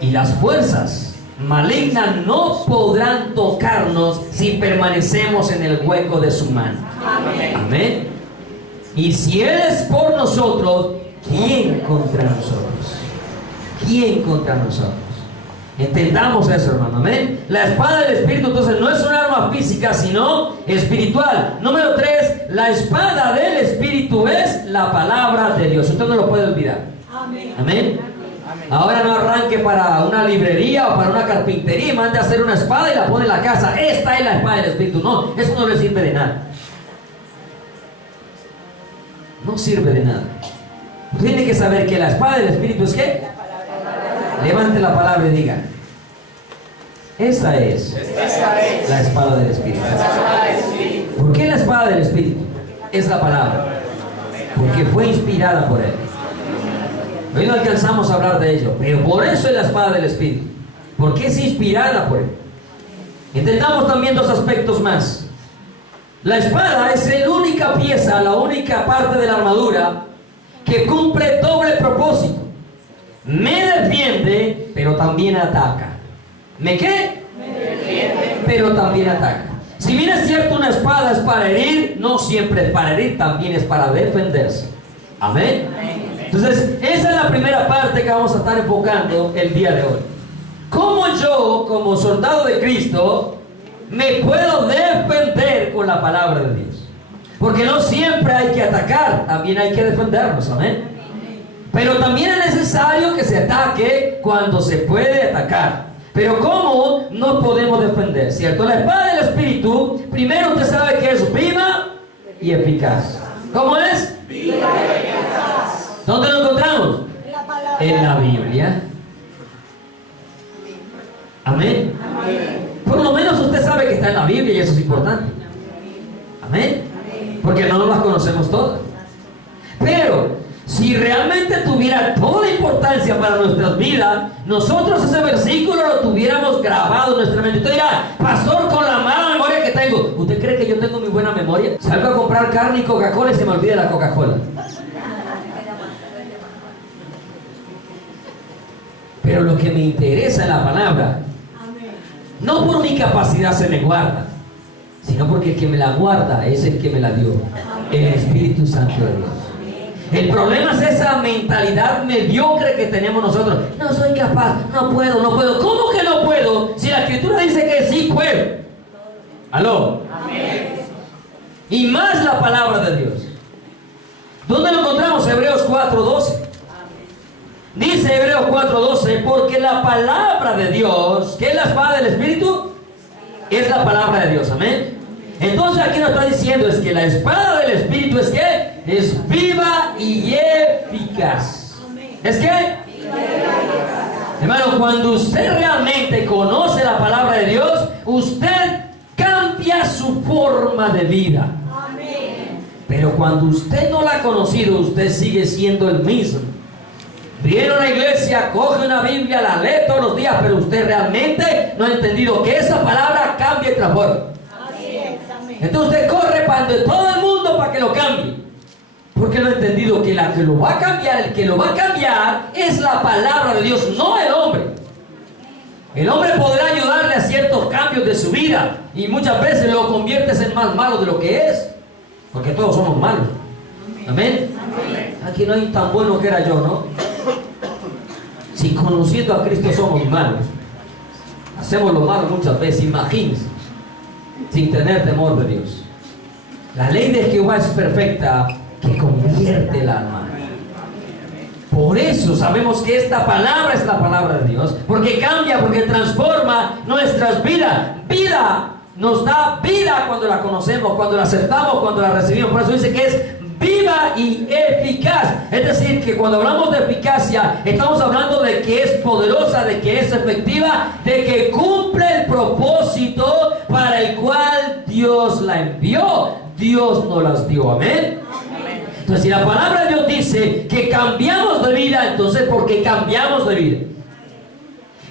Y las fuerzas malignas no podrán tocarnos si permanecemos en el hueco de su mano. Amén. Y si Él es por nosotros, ¿quién contra nosotros? ¿Quién contra nosotros? Entendamos eso, hermano. Amén. La espada del Espíritu entonces no es un arma física, sino espiritual. Número 3, la espada del Espíritu es la palabra de Dios. Usted no lo puede olvidar. Amén. Amén. Ahora no arranque para una librería o para una carpintería y mande a hacer una espada y la pone en la casa. Esta es la espada del Espíritu. No, eso no le sirve de nada. No sirve de nada. Usted tiene que saber que la espada del Espíritu es ¿qué? Levante la palabra y diga: esta es la espada del Espíritu. ¿Por qué la espada del Espíritu? Es la palabra. Porque fue inspirada por Él. Hoy no alcanzamos a hablar de ello, pero por eso es la espada del Espíritu. Porque es inspirada por Él. Entendamos también dos aspectos más. La espada es la única pieza, la única parte de la armadura que cumple doble propósito. Me defiende, pero también ataca. ¿Me qué? Me defiende, pero también ataca. Si bien es cierto, una espada es para herir, no siempre es para herir, también es para defenderse. Amén. Entonces, esa es la primera parte que vamos a estar enfocando el día de hoy. ¿Cómo yo, como soldado de Cristo, me puedo defender con la palabra de Dios? Porque no siempre hay que atacar, también hay que defendernos. Amén. Pero también es necesario que se ataque cuando se puede atacar. Pero ¿cómo nos podemos defender? ¿Cierto? La espada del Espíritu, primero usted sabe que es viva y eficaz. ¿Cómo es? Viva y eficaz. ¿Dónde lo encontramos? En la Biblia. Amén. Por lo menos usted sabe que está en la Biblia y eso es importante. Amén. Porque no las conocemos todas. Pero si realmente tuviera toda la importancia para nuestras vidas, nosotros ese versículo lo tuviéramos grabado en nuestra mente. Usted dirá: pastor, con la mala memoria que tengo. ¿Usted cree que yo tengo mi buena memoria? Salgo a comprar carne y Coca-Cola y se me olvida la Coca-Cola. Pero lo que me interesa en la palabra, no por mi capacidad se me guarda, sino porque el que me la guarda es el que me la dio, el Espíritu Santo de Dios. El problema es esa mentalidad mediocre que tenemos nosotros. No soy capaz, no puedo. ¿Cómo que no puedo? Si la Escritura dice que sí puedo. ¿Aló? Amén. Y más la palabra de Dios. ¿Dónde lo encontramos? Hebreos 4:12. Dice Hebreos 4:12: porque la palabra de Dios, ¿qué es la espada del Espíritu? Es la palabra de Dios. Amén. Entonces aquí nos está diciendo es que la espada del Espíritu es ¿qué? Es viva y eficaz. ¿Es qué? Hermano, cuando usted realmente conoce la palabra de Dios, usted cambia su forma de vida. Pero cuando usted no la ha conocido, usted sigue siendo el mismo. Viene a una iglesia, coge una Biblia, la lee todos los días, pero usted realmente no ha entendido que esa palabra cambia y transforma. Entonces usted corre para todo el mundo para que lo cambie. Porque no ha entendido que la que lo va a cambiar, el que lo va a cambiar es la palabra de Dios, no el hombre. El hombre podrá ayudarle a ciertos cambios de su vida y muchas veces lo conviertes en más malo de lo que es. Porque todos somos malos. Amén. Aquí no hay tan bueno que era yo, ¿no? Si conociendo a Cristo somos malos, hacemos lo malo muchas veces, imagínense, sin tener temor de Dios. La ley de Jehová es perfecta, que convierte el alma. Por eso sabemos que esta palabra es la palabra de Dios, porque cambia, porque transforma nuestras vidas. Vida nos da vida cuando la conocemos, cuando la aceptamos, cuando la recibimos. Por eso dice que es viva y eficaz. Es decir, que cuando hablamos de eficacia, estamos hablando de que es poderosa, de que es efectiva, de que cumple el propósito para el cual Dios la envió. Dios nos las dio. Amén. Entonces, si la palabra de Dios dice que cambiamos de vida, entonces ¿por qué cambiamos de vida?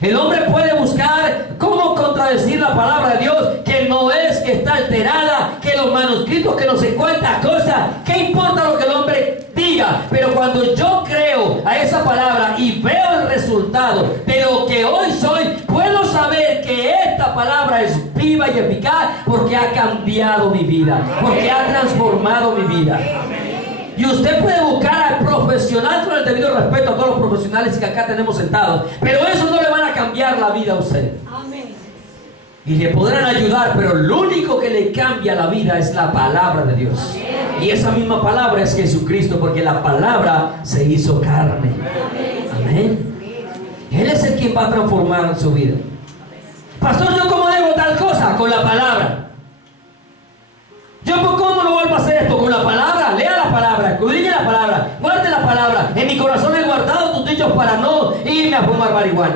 El hombre puede buscar cómo contradecir la palabra de Dios, que no es, que está alterada, que los manuscritos, que no sé cuántas cosas. ¿Qué importa lo que el hombre diga? Pero cuando yo creo a esa palabra y veo el resultado de lo que hoy soy, puedo saber que esta palabra es viva y eficaz porque ha cambiado mi vida, porque ha transformado mi vida. Y usted puede buscar al profesional con el debido respeto a todos los profesionales que acá tenemos sentados, pero eso no le van a cambiar la vida a usted. Amén. Y le podrán ayudar, pero lo único que le cambia la vida es la palabra de Dios. Amén. Y esa misma palabra es Jesucristo, porque la palabra se hizo carne. Amén. Amén. Él es el quien va a transformar su vida. Pastor, ¿yo cómo debo tal cosa? Con la palabra. ¿Yo cómo lo vuelvo a hacer esto? Con la palabra. Lea la palabra, escudriñe la palabra, guarde la palabra. En mi corazón he guardado tus dichos para no irme a fumar marihuana.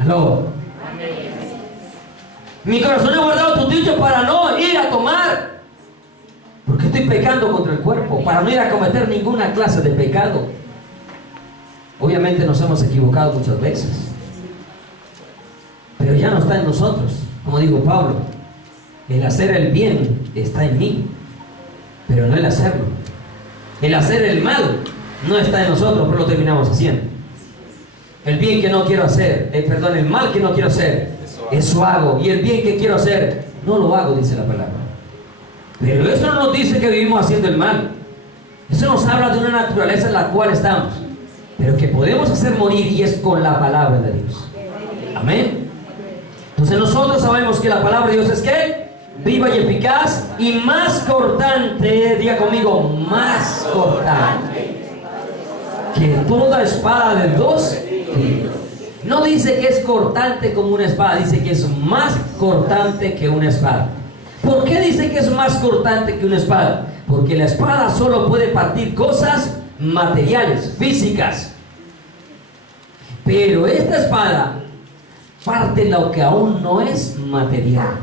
¿Aló? Mi corazón he guardado tus dichos para no ir a tomar. Porque estoy pecando contra el cuerpo, para no ir a cometer ninguna clase de pecado. Obviamente nos hemos equivocado muchas veces, pero ya no está en nosotros. Como dijo Pablo, el hacer el bien está en mí, pero no el hacerlo. El hacer el mal no está en nosotros, pero lo terminamos haciendo. El bien que no quiero hacer, el mal que no quiero hacer, eso hago. Y el bien que quiero hacer, no lo hago, dice la palabra. Pero eso no nos dice que vivimos haciendo el mal. Eso nos habla de una naturaleza en la cual estamos, pero que podemos hacer morir, y es con la palabra de Dios. Amén. Entonces nosotros sabemos que la palabra de Dios es ¿qué? Viva y eficaz y más cortante, diga conmigo, más cortante que toda espada de dos filos. No dice que es cortante como una espada, dice que es más cortante que una espada. ¿Por qué dice que es más cortante que una espada? Porque la espada solo puede partir cosas materiales, físicas. Pero esta espada parte lo que aún no es material.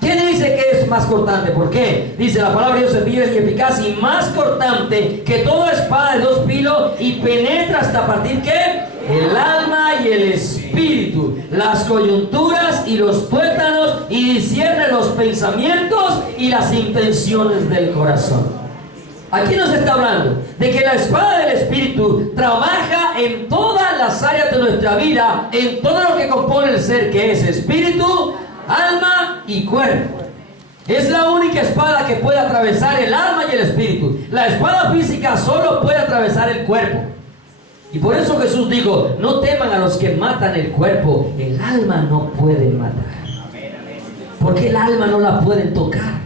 ¿Quién dice que es más cortante? ¿Por qué? Dice la palabra de Dios es viva y eficaz y más cortante que toda espada de dos filos y penetra hasta partir ¿qué? El alma y el espíritu, las coyunturas y los tuétanos, y discierne los pensamientos y las intenciones del corazón. Aquí nos está hablando de que la espada del Espíritu trabaja en todas las áreas de nuestra vida, en todo lo que compone el ser, que es espíritu, alma y cuerpo. Es la única espada que puede atravesar el alma y el espíritu. La espada física solo puede atravesar el cuerpo. Y por eso Jesús dijo, no teman a los que matan el cuerpo, el alma no pueden matar. Porque el alma no la pueden tocar.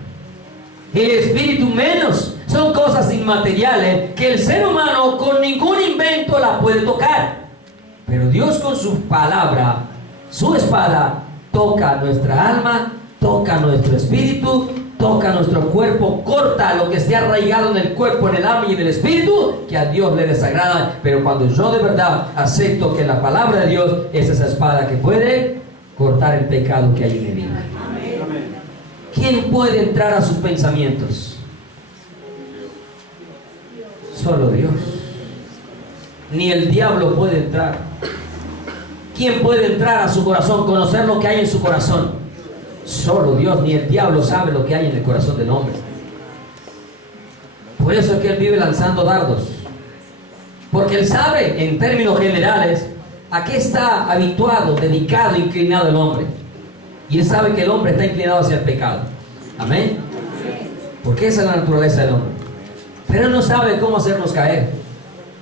El espíritu menos. Son cosas inmateriales que el ser humano con ningún invento la puede tocar. Pero Dios con su palabra, su espada, toca nuestra alma, toca nuestro espíritu, toca nuestro cuerpo, corta lo que esté arraigado en el cuerpo, en el alma y en el espíritu, que a Dios le desagrada. Pero cuando yo de verdad acepto que la palabra de Dios es esa espada que puede cortar el pecado que hay en mi vida. ¿Quién puede entrar a sus pensamientos? Solo Dios. Ni el diablo puede entrar. ¿Quién puede entrar a su corazón, conocer lo que hay en su corazón? Solo Dios. Ni el diablo sabe lo que hay en el corazón del hombre. Por eso es que él vive lanzando dardos, porque él sabe en términos generales a qué está habituado, dedicado, inclinado el hombre. Y él sabe que el hombre está inclinado hacia el pecado. Amén. Porque esa es la naturaleza del hombre. Pero él no sabe cómo hacernos caer,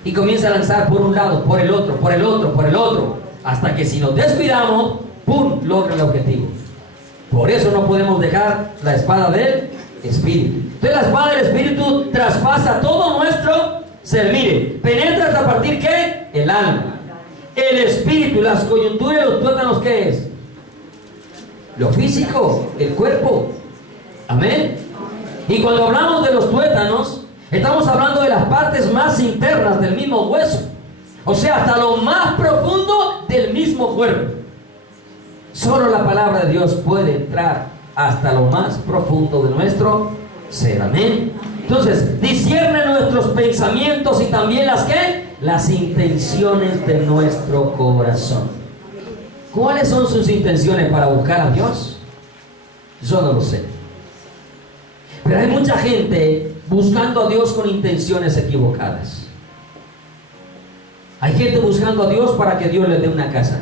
y comienza a lanzar por un lado, por el otro, por el otro, por el otro, hasta que si nos descuidamos, ¡pum!, logra el objetivo. Por eso no podemos dejar la espada del Espíritu. Entonces la espada del Espíritu traspasa todo nuestro ser. Mire, penetra hasta partir ¿qué? El alma, el espíritu, las coyunturas, los tuétanos. ¿Qué es? Lo físico, el cuerpo. Amén. Y cuando hablamos de los tuétanos, estamos hablando de las partes más internas del mismo hueso. O sea, hasta lo más profundo del mismo cuerpo. Solo la palabra de Dios puede entrar hasta lo más profundo de nuestro ser. Amén. Entonces, discierne nuestros pensamientos y también las ¿qué? Las intenciones de nuestro corazón. ¿Cuáles son sus intenciones para buscar a Dios? Yo no lo sé. Pero hay mucha gente buscando a Dios con intenciones equivocadas. Hay gente buscando a Dios para que Dios le dé una casa.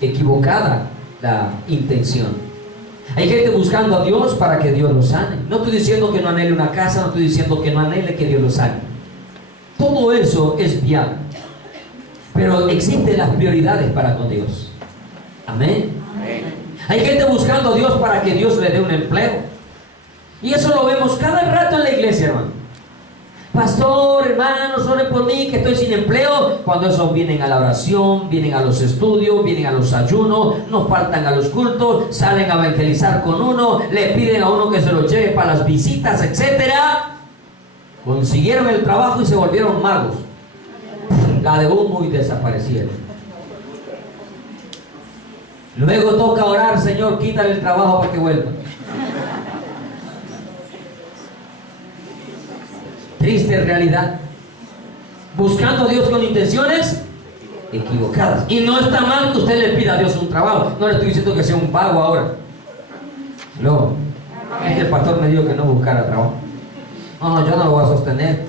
Equivocada la intención. Hay gente buscando a Dios para que Dios lo sane. No estoy diciendo que no anhele una casa, no estoy diciendo que no anhele que Dios lo sane. Todo eso es viable. Pero existen las prioridades para con Dios. Amén. Hay gente buscando a Dios para que Dios le dé un empleo. Y eso lo vemos cada rato en la iglesia, hermano. pastor, hermanos, oren por mí que estoy sin empleo. Cuando esos vienen a la oración, vienen a los estudios, vienen a los ayunos, no faltan a los cultos, salen a evangelizar con uno, le piden a uno que se lo lleve para las visitas, etcétera. Consiguieron el trabajo y se volvieron magos. La de humo y desaparecieron. Luego toca orar, Señor, quítale el trabajo para que vuelva. Triste realidad. Buscando a Dios con intenciones equivocadas. Y no está mal que usted le pida a Dios un trabajo. No le estoy diciendo que sea un vago ahora. No. El pastor me dijo que no buscara trabajo. No, yo no lo voy a sostener.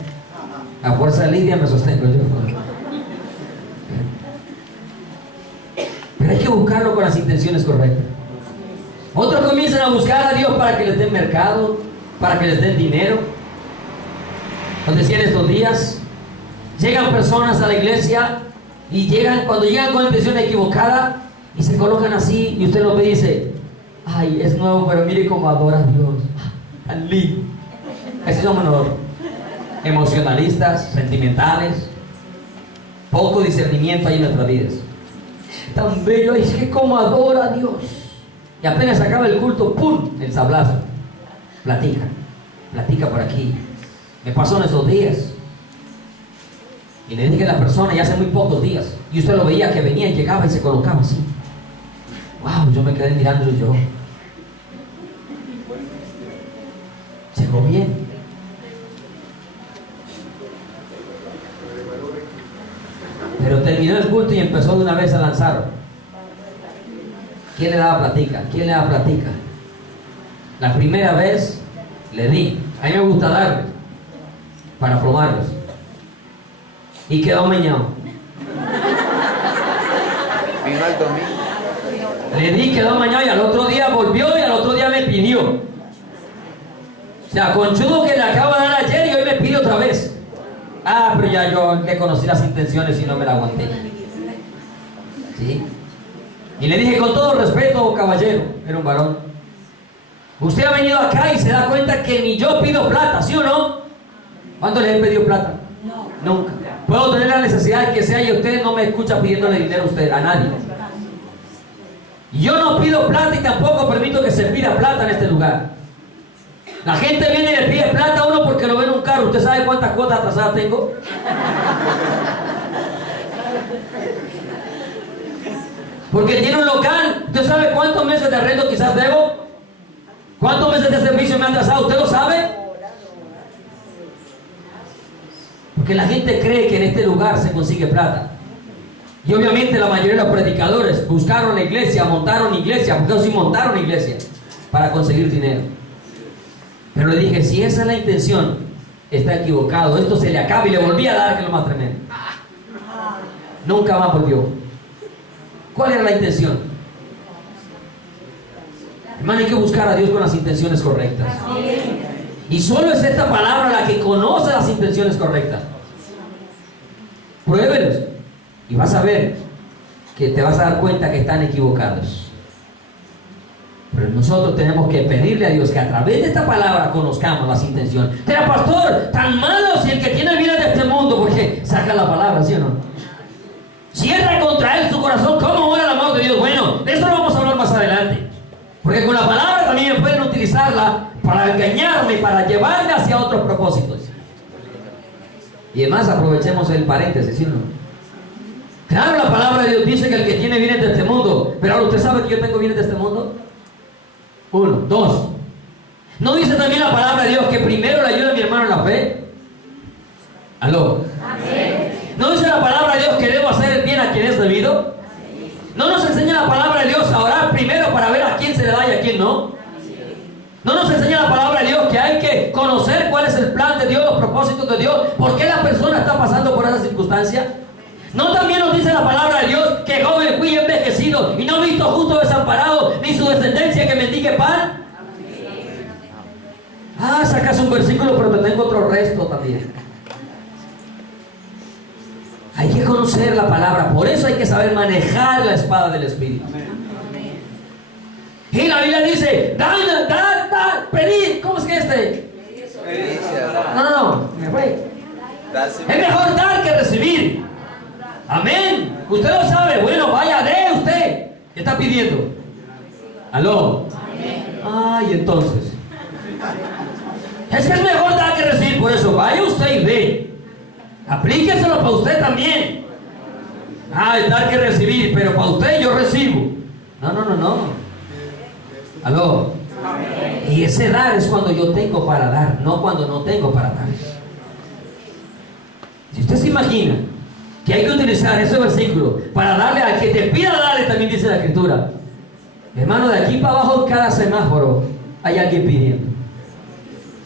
A fuerza de Lidia me sostengo yo. Pero hay que buscarlo con las intenciones correctas. Otros comienzan a buscar a Dios para que les den mercado, para que les den dinero. Nos decían estos días, llegan personas a la iglesia y cuando llegan con intención equivocada y se colocan así y usted lo ve y dice, ay, es nuevo, pero mire cómo adora a Dios. Tan lindo. Así somos nosotros. Emocionalistas, sentimentales, poco discernimiento hay en nuestras vidas. Tan bello, ay, es que cómo adora a Dios. Y apenas acaba el culto, ¡pum!, el sablazo. Platica por aquí. Me pasó en esos días. Y le dije a la persona, ya hace muy pocos días, y usted lo veía que venía y llegaba y se colocaba así. Wow, yo me quedé mirándolo y yo. Llegó bien. Pero terminó el culto y empezó de una vez a lanzar. ¿Quién le daba platica? ¿Quién le daba platica? La primera vez le di. A mí me gusta darle para probarlos. Y quedó amañado. Vino el domingo. Le di, quedó amañado y al otro día volvió y al otro día me pidió. O sea, conchudo que le acabo de dar ayer y hoy me pide otra vez. Ah, pero ya yo le conocí las intenciones y no me la aguanté. ¿Sí? Y le dije con todo respeto, caballero, era un varón. Usted ha venido acá y se da cuenta que ni yo pido plata, ¿sí o no? ¿Cuándo le he pedido plata? No. Nunca. Puedo tener la necesidad de que sea y usted no me escucha pidiéndole dinero a usted, a nadie. Yo no pido plata y tampoco permito que se pida plata en este lugar. La gente viene y le pide plata a uno porque lo ve en un carro. ¿Usted sabe cuántas cuotas atrasadas tengo? Porque tiene un local. ¿Usted sabe cuántos meses de arrendo quizás debo? ¿Cuántos meses de servicio me han atrasado? ¿Usted lo sabe? Porque la gente cree que en este lugar se consigue plata. Y obviamente la mayoría de los predicadores buscaron la iglesia, montaron iglesia, porque ellos sí montaron iglesia para conseguir dinero. Pero le dije, si esa es la intención, está equivocado. Esto se le acaba y le volví a dar, que es lo más tremendo. Nunca más volvió. ¿Cuál era la intención? Hermano, hay que buscar a Dios con las intenciones correctas. Y solo es esta palabra la que conoce las intenciones correctas. Pruébelos y vas a ver que te vas a dar cuenta que están equivocados. Pero nosotros tenemos que pedirle a Dios que a través de esta palabra conozcamos las intenciones. Pero pastor, tan malo si el que tiene bienes de este mundo, porque saca la palabra, ¿sí o no? Cierra contra él su corazón. ¿Cómo ora el amor de Dios? Bueno, de eso lo vamos a hablar más adelante. Porque con la palabra también pueden utilizarla para engañarme, para llevarme hacia otros propósitos. Y además aprovechemos el paréntesis, ¿sí o no? Claro, la palabra de Dios dice que el que tiene bienes de este mundo. Pero ahora, ¿usted sabe que yo tengo bienes de este mundo? 1, 2. ¿No dice también la palabra de Dios que primero le ayuda a mi hermano en la fe? ¿Aló? Amén. ¿No dice la palabra de Dios que debo hacer el bien a quien es debido? ¿No nos enseña la palabra de Dios a orar primero para ver a quién se le da y a quién no? ¿No nos enseña la palabra de Dios que hay que conocer cuál es el plan de Dios, los propósitos de Dios? ¿Por qué la persona está pasando por esa circunstancia? ¿No también nos dice la palabra de Dios que joven fui envejecido y no visto justo desamparado, ni su descendencia que mendigue pan? Ah, sacas un versículo, pero te tengo otro resto también. Hay que conocer la palabra, por eso hay que saber manejar la espada del Espíritu. Y la Biblia dice, pedid, ¿cómo es que No, me fue. Es mejor dar que recibir. Amén. Usted lo sabe. Bueno, vaya, dé usted. ¿Qué está pidiendo? ¿Aló? Ay, entonces. Es que es mejor dar que recibir. Por eso, vaya usted y dé. Aplíqueselo para usted también. Ah, es dar que recibir, pero para usted yo recibo. No. ¿Aló? Y ese dar es cuando yo tengo para dar, no cuando no tengo para dar. Si usted se imagina que hay que utilizar ese versículo para darle al que te pida darle, también dice la Escritura. Hermano, de aquí para abajo en cada semáforo hay alguien pidiendo.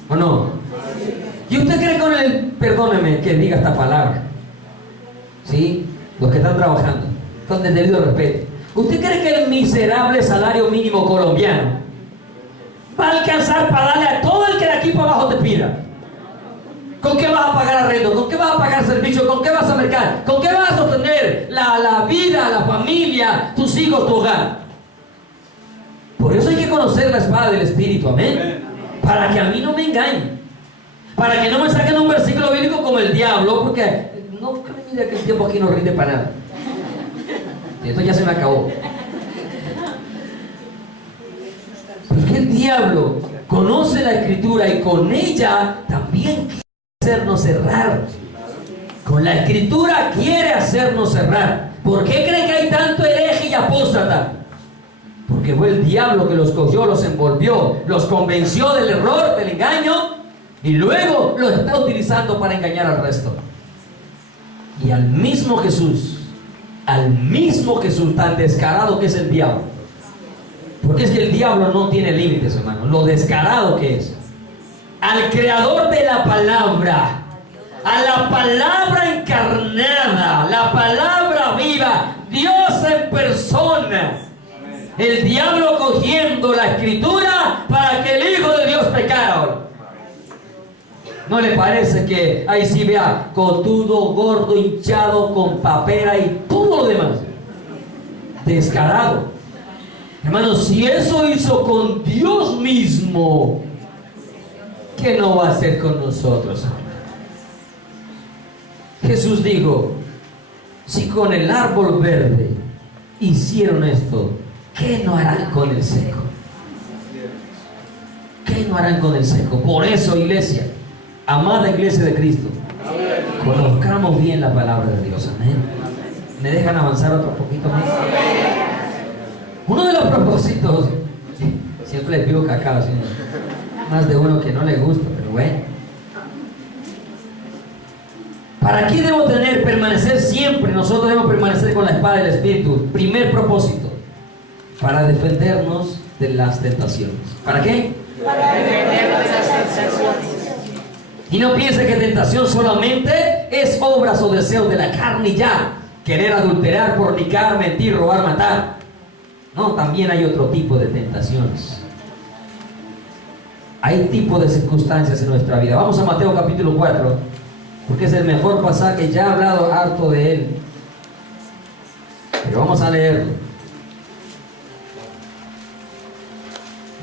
¿O no? ¿Y usted cree con el, perdóneme que diga esta palabra? ¿Sí? Los que están trabajando, con el debido respeto. ¿Usted cree que el miserable salario mínimo colombiano va a alcanzar para darle a todo el que de aquí para abajo te pida? ¿Con qué vas a pagar arrendo? ¿Con qué vas a pagar servicio? ¿Con qué vas a mercar? ¿Con qué vas a sostener la vida, la familia, tus hijos, tu hogar? Por eso hay que conocer la espada del Espíritu, amén. Para que a mí no me engañen. Para que no me saquen un versículo bíblico como el diablo, porque no creo que el tiempo aquí no rinde para nada. Y esto ya se me acabó. Porque el diablo conoce la Escritura y con ella también quiere hacernos errar. Con la Escritura quiere hacernos errar. ¿Por qué creen que hay tanto hereje y apóstata? Porque fue el diablo que los cogió, los envolvió, los convenció del error, del engaño, y luego los está utilizando para engañar al resto. Y al mismo Jesús tan descarado que es el diablo, porque es que el diablo no tiene límites, hermano, lo descarado que es, al creador de la palabra, a la palabra encarnada, la palabra viva, Dios en persona, el diablo cogiendo la Escritura para que el Hijo de Dios pecara. ¿No le parece que ahí sí vea cotudo, gordo, hinchado, con papera y todo lo demás? Descarado. Hermanos, si eso hizo con Dios mismo, ¿qué no va a hacer con nosotros? Jesús dijo, si con el árbol verde hicieron esto, ¿qué no harán con el seco? ¿Qué no harán con el seco? Por eso, iglesia, amada iglesia de Cristo, conozcamos bien la palabra de Dios. Amén. ¿Me dejan avanzar otro poquito más? Uno de los propósitos, siempre les pido cacao, ¿sí? Más de uno que no le gusta, pero bueno. ¿Para qué debo permanecer siempre? Nosotros debemos permanecer con la espada del Espíritu. Primer propósito, para defendernos de las tentaciones. ¿Para qué? Para defendernos de las tentaciones. Y no piense que tentación solamente es obras o deseos de la carne y ya. Querer adulterar, fornicar, mentir, robar, matar. No, también hay otro tipo de tentaciones. Hay tipos de circunstancias en nuestra vida. Vamos a Mateo capítulo 4, porque es el mejor pasaje, ya he hablado harto de él. Pero vamos a leerlo.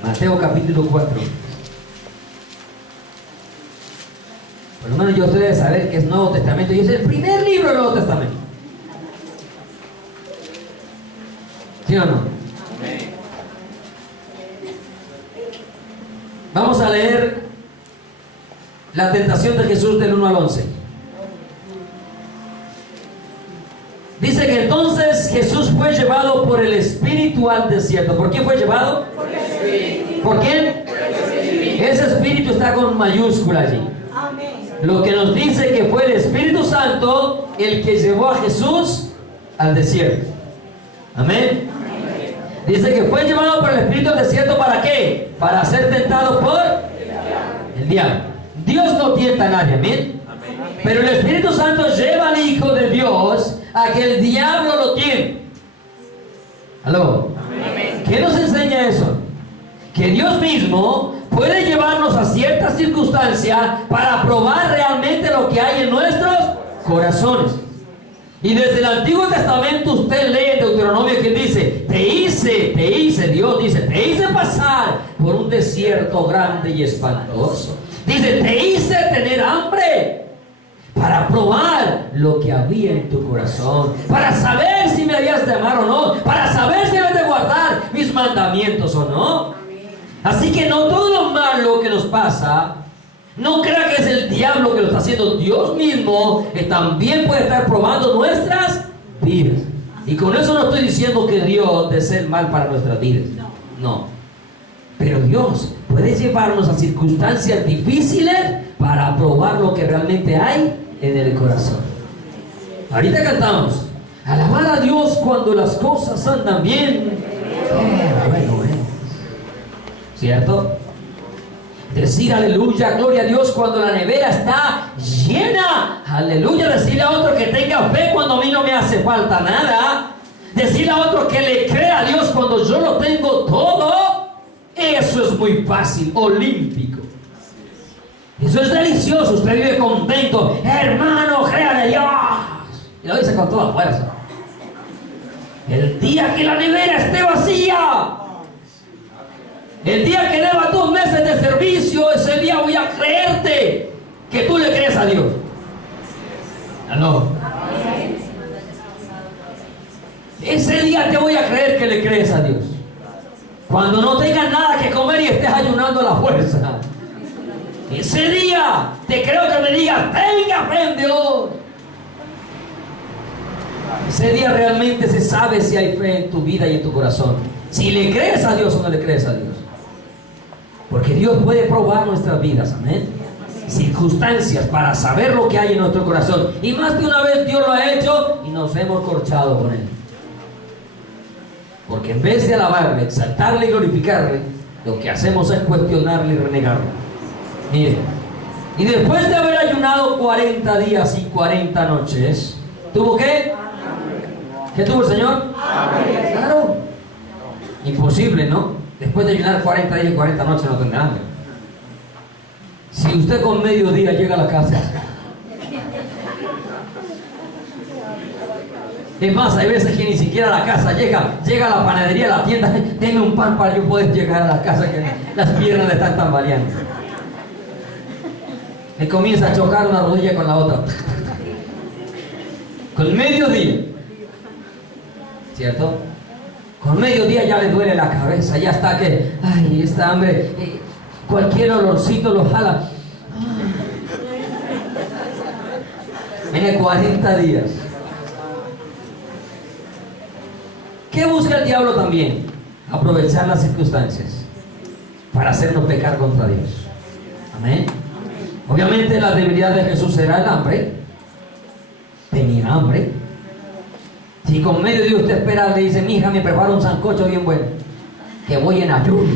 Mateo capítulo 4. Por lo menos yo ustedes deben saber que es Nuevo Testamento y es el primer libro del Nuevo Testamento. ¿Sí o no? Vamos a leer la tentación de Jesús del 1 al 11. Dice que entonces Jesús fue llevado por el Espíritu al desierto. ¿Por quién fue llevado? Por el Espíritu. ¿Por quién? Por el Espíritu. Ese Espíritu está con mayúscula allí. Lo que nos dice que fue el Espíritu Santo el que llevó a Jesús al desierto. Amén. Dice que fue llevado por el Espíritu al desierto. ¿Para qué? Para ser tentado por el diablo. Dios no tienta a nadie, amén. Pero el Espíritu Santo lleva al Hijo de Dios a que el diablo lo tiente. ¿Aló? ¿Qué nos enseña eso? Que Dios mismo puede llevarnos a ciertas circunstancias para probar realmente lo que hay en nuestros corazones. Y desde el Antiguo Testamento usted lee en Deuteronomio que dice, Dios dice, te hice pasar por un desierto grande y espantoso. Dice, te hice tener hambre, para probar lo que había en tu corazón, para saber si me habías de amar o no, para saber si habías de guardar mis mandamientos o no. Así que no todo lo malo que nos pasa, no crea que es el diablo que lo está haciendo. Dios mismo también puede estar probando nuestras vidas. Y con eso no estoy diciendo que Dios desee el mal para nuestras vidas. No. Pero Dios puede llevarnos a circunstancias difíciles para probar lo que realmente hay en el corazón. Ahorita cantamos: alabar a Dios cuando las cosas andan bien. Bueno, ¿cierto? Decir aleluya, gloria a Dios cuando la nevera está llena. Aleluya. Decirle a otro que tenga fe cuando a mí no me hace falta nada. Decirle a otro que le crea a Dios cuando yo lo tengo todo. Eso es muy fácil, olímpico. Eso es delicioso. Usted vive contento. Hermano, créale a Dios. Y lo dice con toda fuerza. El día que la nevera esté vacía, el día que deba 2 meses de servicio, ese día voy a creerte que tú le crees a Dios. ¿Aló? Ese día te voy a creer que le crees a Dios. Cuando no tengas nada que comer y estés ayunando a la fuerza, ese día te creo que me digas: tenga fe en Dios. Ese día realmente se sabe si hay fe en tu vida y en tu corazón, si le crees a Dios o no le crees a Dios. Porque Dios puede probar nuestras vidas, amén, circunstancias para saber lo que hay en nuestro corazón. Y más de una vez Dios lo ha hecho y nos hemos corchado con Él. Porque en vez de alabarle, exaltarle y glorificarle, lo que hacemos es cuestionarle y renegarle. Miren, y después de haber ayunado 40 días y 40 noches, ¿tuvo qué? ¿Qué tuvo el Señor? Claro. Imposible, ¿no? Después de ayunar 40 días y 40 noches no tendrá hambre. Si usted con mediodía llega a la casa, es más, hay veces que ni siquiera a la casa llega a la panadería, a la tienda: denme un pan para yo poder llegar a la casa, que las piernas le están tambaleando. Le comienza a chocar una rodilla con la otra. Con mediodía, ¿cierto? Con mediodía ya le duele la cabeza, ya está que, ay, esta hambre, cualquier olorcito lo jala. Tiene 40 días. ¿Qué busca el diablo también? Aprovechar las circunstancias para hacernos pecar contra Dios. Amén. Obviamente la debilidad de Jesús era el hambre. Tenía hambre. Si con medio de usted espera, le dice: mi hija, me prepara un sancocho bien bueno, que voy en ayuno.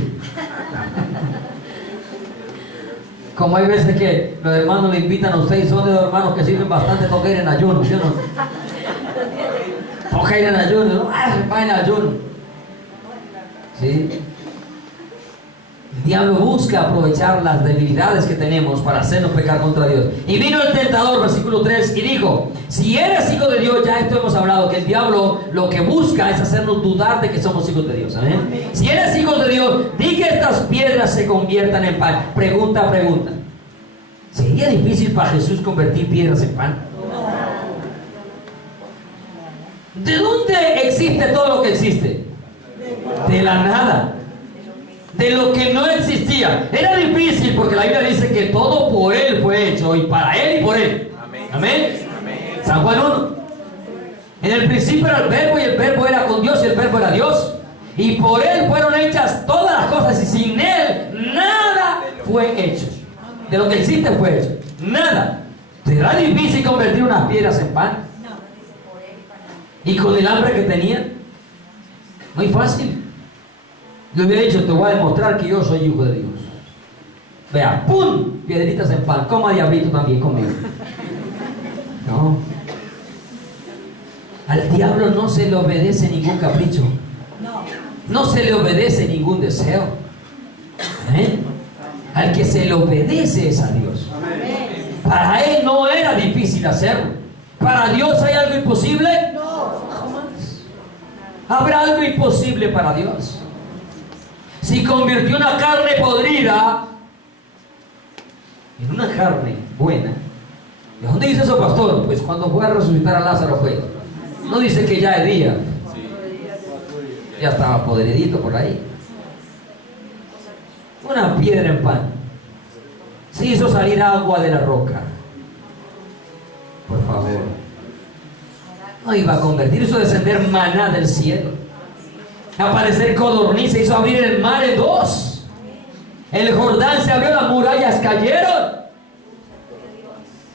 Como hay veces que los hermanos le invitan a usted y son de los hermanos que sirven bastante, toca ir en ayuno, ¿sí o no? Toca ir en ayuno, ¿no? Va en ayuno. ¿Sí? El diablo busca aprovechar las debilidades que tenemos para hacernos pecar contra Dios. Y vino el tentador, versículo 3, y dijo: si eres hijo de Dios, ya esto hemos hablado, que el diablo lo que busca es hacernos dudar de que somos hijos de Dios. ¿Amén? Si eres hijo de Dios, di que estas piedras se conviertan en pan. Pregunta. ¿Sería difícil para Jesús convertir piedras en pan? ¿De dónde existe todo lo que existe? De la nada. De lo que no existía. Era difícil porque la Biblia dice que todo por Él fue hecho, y para Él y por Él. Amén. San Juan 1. En el principio era el verbo, y el verbo era con Dios, y el verbo era Dios. Y por Él fueron hechas todas las cosas, y sin Él nada fue hecho. De lo que existe fue hecho. Nada. ¿Será difícil convertir unas piedras en pan? Y con el hambre que tenía, muy fácil. Le hubiera dicho: te voy a demostrar que yo soy hijo de Dios. Vea, ¡pum! Piedritas en pan. Coma diablito también conmigo. No. Al diablo no se le obedece ningún capricho. No se le obedece ningún deseo. Al que se le obedece es a Dios. Para Él no era difícil hacerlo. ¿Para Dios hay algo imposible? ¿Habrá algo imposible para Dios? Si convirtió una carne podrida en una carne buena, ¿De dónde dice eso, pastor? Pues cuando fue a resucitar a Lázaro fue. No dice que ya es día. Ya estaba podridito por ahí. Una piedra en pan. Se hizo salir agua de la roca. Por favor. No iba a convertir, hizo descender maná del cielo. Aparecer codorniz, se hizo abrir el mar en dos. El Jordán se abrió, las murallas cayeron.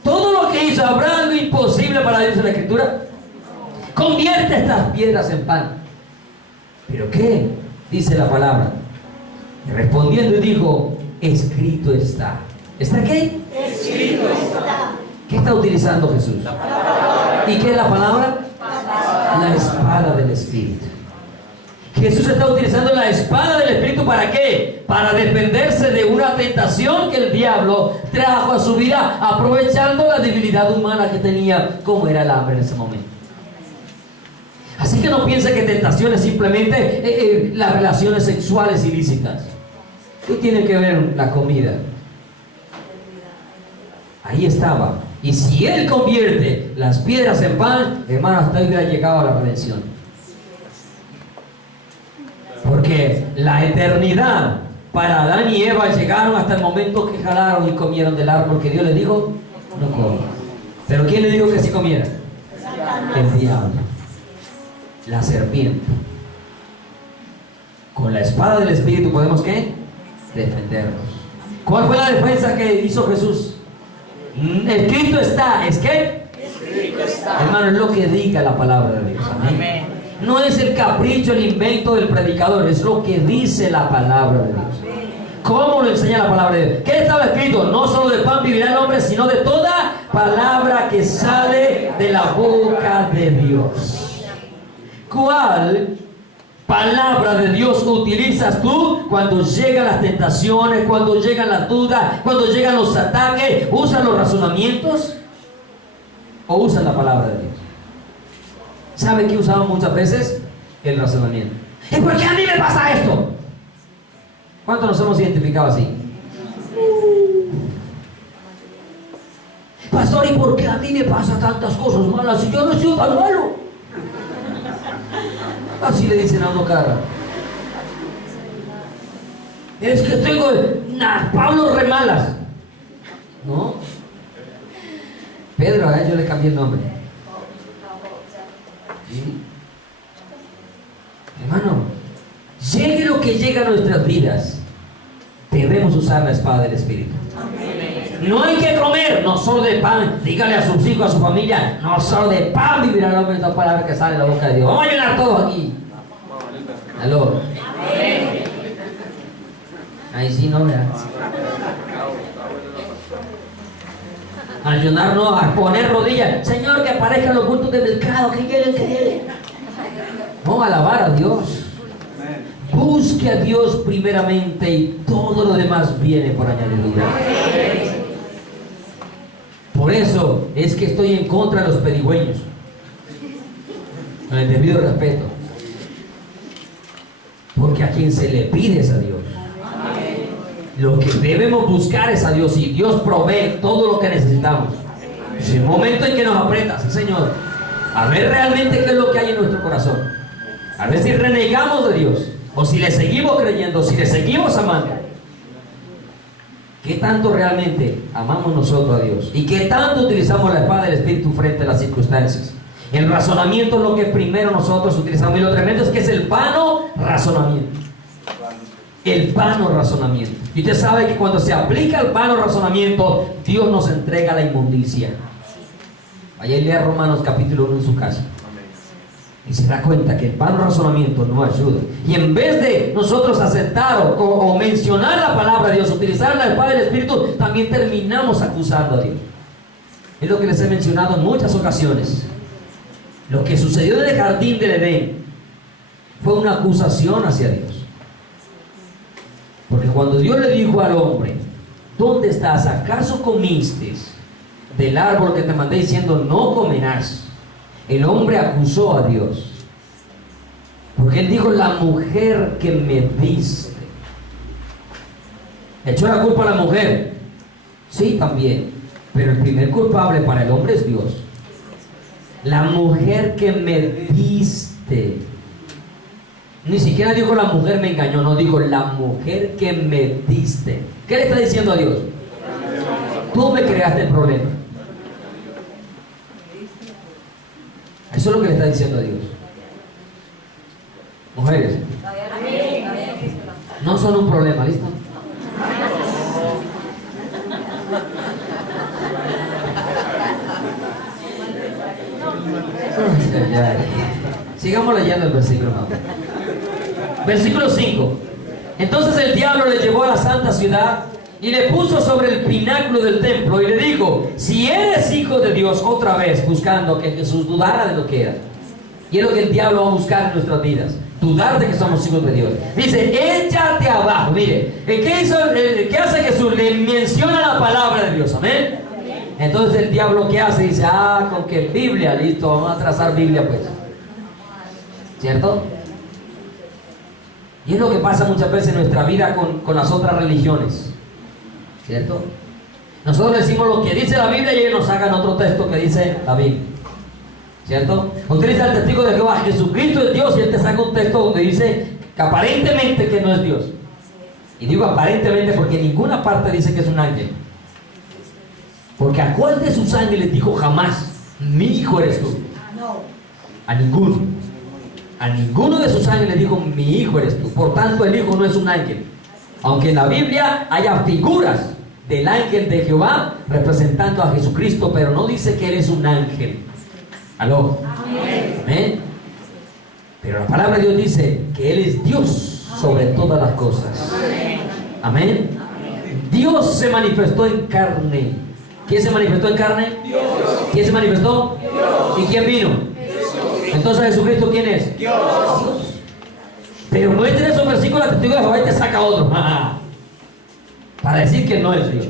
Todo lo que hizo, ¿habrá algo imposible para Dios en la Escritura? Convierte estas piedras en pan. ¿Pero qué? Dice la palabra. Respondiendo y dijo, escrito está. ¿Está qué? Escrito está. ¿Qué está utilizando Jesús? ¿Y qué es la palabra? La espada del Espíritu. Jesús está utilizando la espada del Espíritu, ¿para qué? Para defenderse de una tentación que el diablo trajo a su vida, aprovechando la debilidad humana que tenía, como era el hambre en ese momento. Así que no piense que tentación es simplemente las relaciones sexuales ilícitas. ¿Qué tiene que ver la comida? Ahí estaba. Y si Él convierte las piedras en pan, hermano, hasta ahí hubiera llegado a la redención. Porque la eternidad para Adán y Eva llegaron hasta el momento que jalaron y comieron del árbol que Dios les dijo, no coman. Pero ¿quién le dijo que sí comiera? El diablo. La serpiente. Con la espada del Espíritu podemos ¿qué? Defendernos. ¿Cuál fue la defensa que hizo Jesús? Escrito está. ¿Es qué? Escrito está. Hermano, es lo que diga la palabra de Dios. Amén. No es el capricho, el invento del predicador, es lo que dice la palabra de Dios. ¿Cómo lo enseña la palabra de Dios? ¿Qué estaba escrito? No solo de pan vivirá el hombre, sino de toda palabra que sale de la boca de Dios. ¿Cuál palabra de Dios utilizas tú cuando llegan las tentaciones, cuando llegan las dudas, cuando llegan los ataques? ¿Usan los razonamientos o usan la palabra de Dios? ¿Sabe qué usamos muchas veces? El razonamiento. ¿Y por qué a mí me pasa esto? ¿Cuántos nos hemos identificado así? Pastor, ¿y por qué a mí me pasan tantas cosas malas si yo no soy tan malo? Así le dicen a uno cara. Es que tengo Pablo re malas. ¿No? Pedro, yo le cambié el nombre. ¿Sí? Hermano, llegue lo que llega a nuestras vidas, debemos usar la espada del Espíritu. No hay que comer, no solo de pan. Dígale a sus hijos, a su familia, no solo de pan vivirá el hombre, esta palabra que sale de la boca de Dios. Vamos a llenar todo aquí. Aló. Ahí sí no, ¿verdad? Ayunar no, a poner rodillas. Señor, que aparezcan los bultos de mercado, que quieren que no, alabar a Dios. Busque a Dios primeramente y todo lo demás viene por añadidura. Por eso es que estoy en contra de los pedigüeños, con el debido respeto, porque a quien se le pide es a Dios. Lo que debemos buscar es a Dios, y Dios provee todo lo que necesitamos. Es el momento en que nos aprieta, sí, Señor, a ver realmente qué es lo que hay en nuestro corazón, a ver si renegamos de Dios o si le seguimos creyendo, si le seguimos amando. ¿Qué tanto realmente amamos nosotros a Dios? ¿Y qué tanto utilizamos la espada del Espíritu frente a las circunstancias? El razonamiento es lo que primero nosotros utilizamos, y lo tremendo es que es el vano razonamiento. El vano razonamiento. Y usted sabe que cuando se aplica el vano razonamiento, Dios nos entrega la inmundicia. Vaya y lea Romanos capítulo 1 en su casa. Y se da cuenta que el vano razonamiento no ayuda. Y en vez de nosotros aceptar o mencionar la palabra de Dios, utilizar la espada del Espíritu, también terminamos acusando a Dios. Es lo que les he mencionado en muchas ocasiones. Lo que sucedió en el jardín del Edén fue una acusación hacia Dios. Porque cuando Dios le dijo al hombre, ¿dónde estás? ¿Acaso comiste del árbol que te mandé diciendo no comerás? El hombre acusó a Dios, porque él dijo, la mujer que me diste. ¿Echó la culpa a la mujer? Sí, también. Pero el primer culpable para el hombre es Dios. La mujer que me diste. Ni siquiera dijo la mujer me engañó, no, dijo la mujer que me diste. ¿Qué le está diciendo a Dios? Tú me creaste el problema. Eso es lo que le está diciendo a Dios. Mujeres, no son un problema, ¿listo? Sigamos leyendo el versículo. Versículo 5. Entonces el diablo le llevó a la santa ciudad y le puso sobre el pináculo del templo y le dijo: si eres hijo de Dios, otra vez buscando que Jesús dudara de lo que era. Y es lo que el diablo va a buscar en nuestras vidas, dudar de que somos hijos de Dios. Dice: échate abajo. Mire, ¿qué hace Jesús? Le menciona la palabra de Dios, amén. Entonces el diablo, ¿qué hace? Dice: con que Biblia, listo, vamos a trazar Biblia pues, ¿cierto? Y es lo que pasa muchas veces en nuestra vida con las otras religiones, ¿cierto? Nosotros decimos lo que dice la Biblia y ellos nos sacan otro texto que dice la Biblia, ¿cierto? Utiliza el testigo de Jehová: Jesucristo es Dios, y él te saca un texto donde dice que aparentemente que no es Dios. Y digo aparentemente porque en ninguna parte dice que es un ángel. Porque ¿a cuál de sus ángeles dijo jamás: mi hijo eres tú? A ninguno. A ninguno de sus ángeles dijo: mi hijo eres tú. Por tanto, el hijo no es un ángel. Aunque en la Biblia haya figuras del ángel de Jehová representando a Jesucristo, pero no dice que él es un ángel. ¿Aló? Amén. Pero la palabra de Dios dice que él es Dios sobre todas las cosas. Amén. Dios se manifestó en carne. ¿Quién se manifestó en carne? Dios. ¿Quién se manifestó? Dios. ¿Y quién vino? Jesús. Entonces Jesucristo, ¿quién es? Dios. Pero muestra esos versículos, testigo de Jehová, y te saca otro para decir que no es Dios.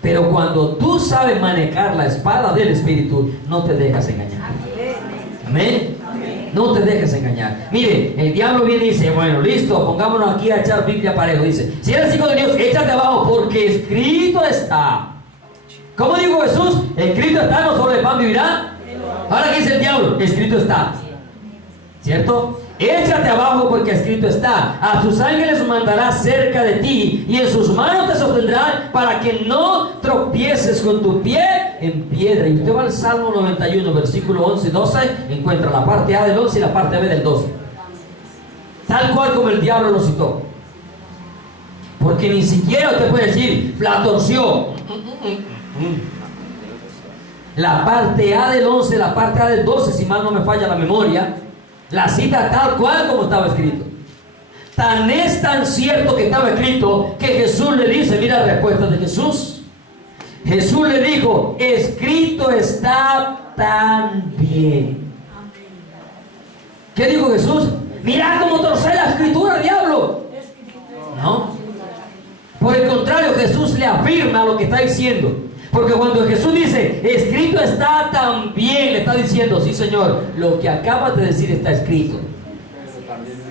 Pero cuando tú sabes manejar la espada del Espíritu, no te dejas engañar. Amén. No te dejes engañar. Mire, el diablo viene y dice: bueno, listo, pongámonos aquí a echar Biblia parejo. Dice: si eres hijo de Dios, échate abajo, porque escrito está. ¿Cómo dijo Jesús? Escrito está, no solo de pan vivirá. Ahora, ¿qué dice el diablo? Escrito está, ¿cierto? Échate abajo, porque escrito está: a sus ángeles mandará cerca de ti, y en sus manos te sostendrán, para que no tropieces con tu pie en piedra. Y usted va al Salmo 91, versículo 11 y 12, encuentra la parte A del 11 y la parte B del 12, tal cual como el diablo lo citó. Porque ni siquiera usted puede decir: la torció. La parte A del 11, la parte A del 12, si mal no me falla la memoria, la cita tal cual como estaba escrito. Tan cierto que estaba escrito que Jesús le dice, mira la respuesta de Jesús. Jesús le dijo: escrito está también. ¿Qué dijo Jesús? Mira cómo torce la escritura, diablo. No. Por el contrario, Jesús le afirma lo que está diciendo. Porque cuando Jesús dice: escrito está también, le está diciendo: sí, Señor, lo que acabas de decir está escrito.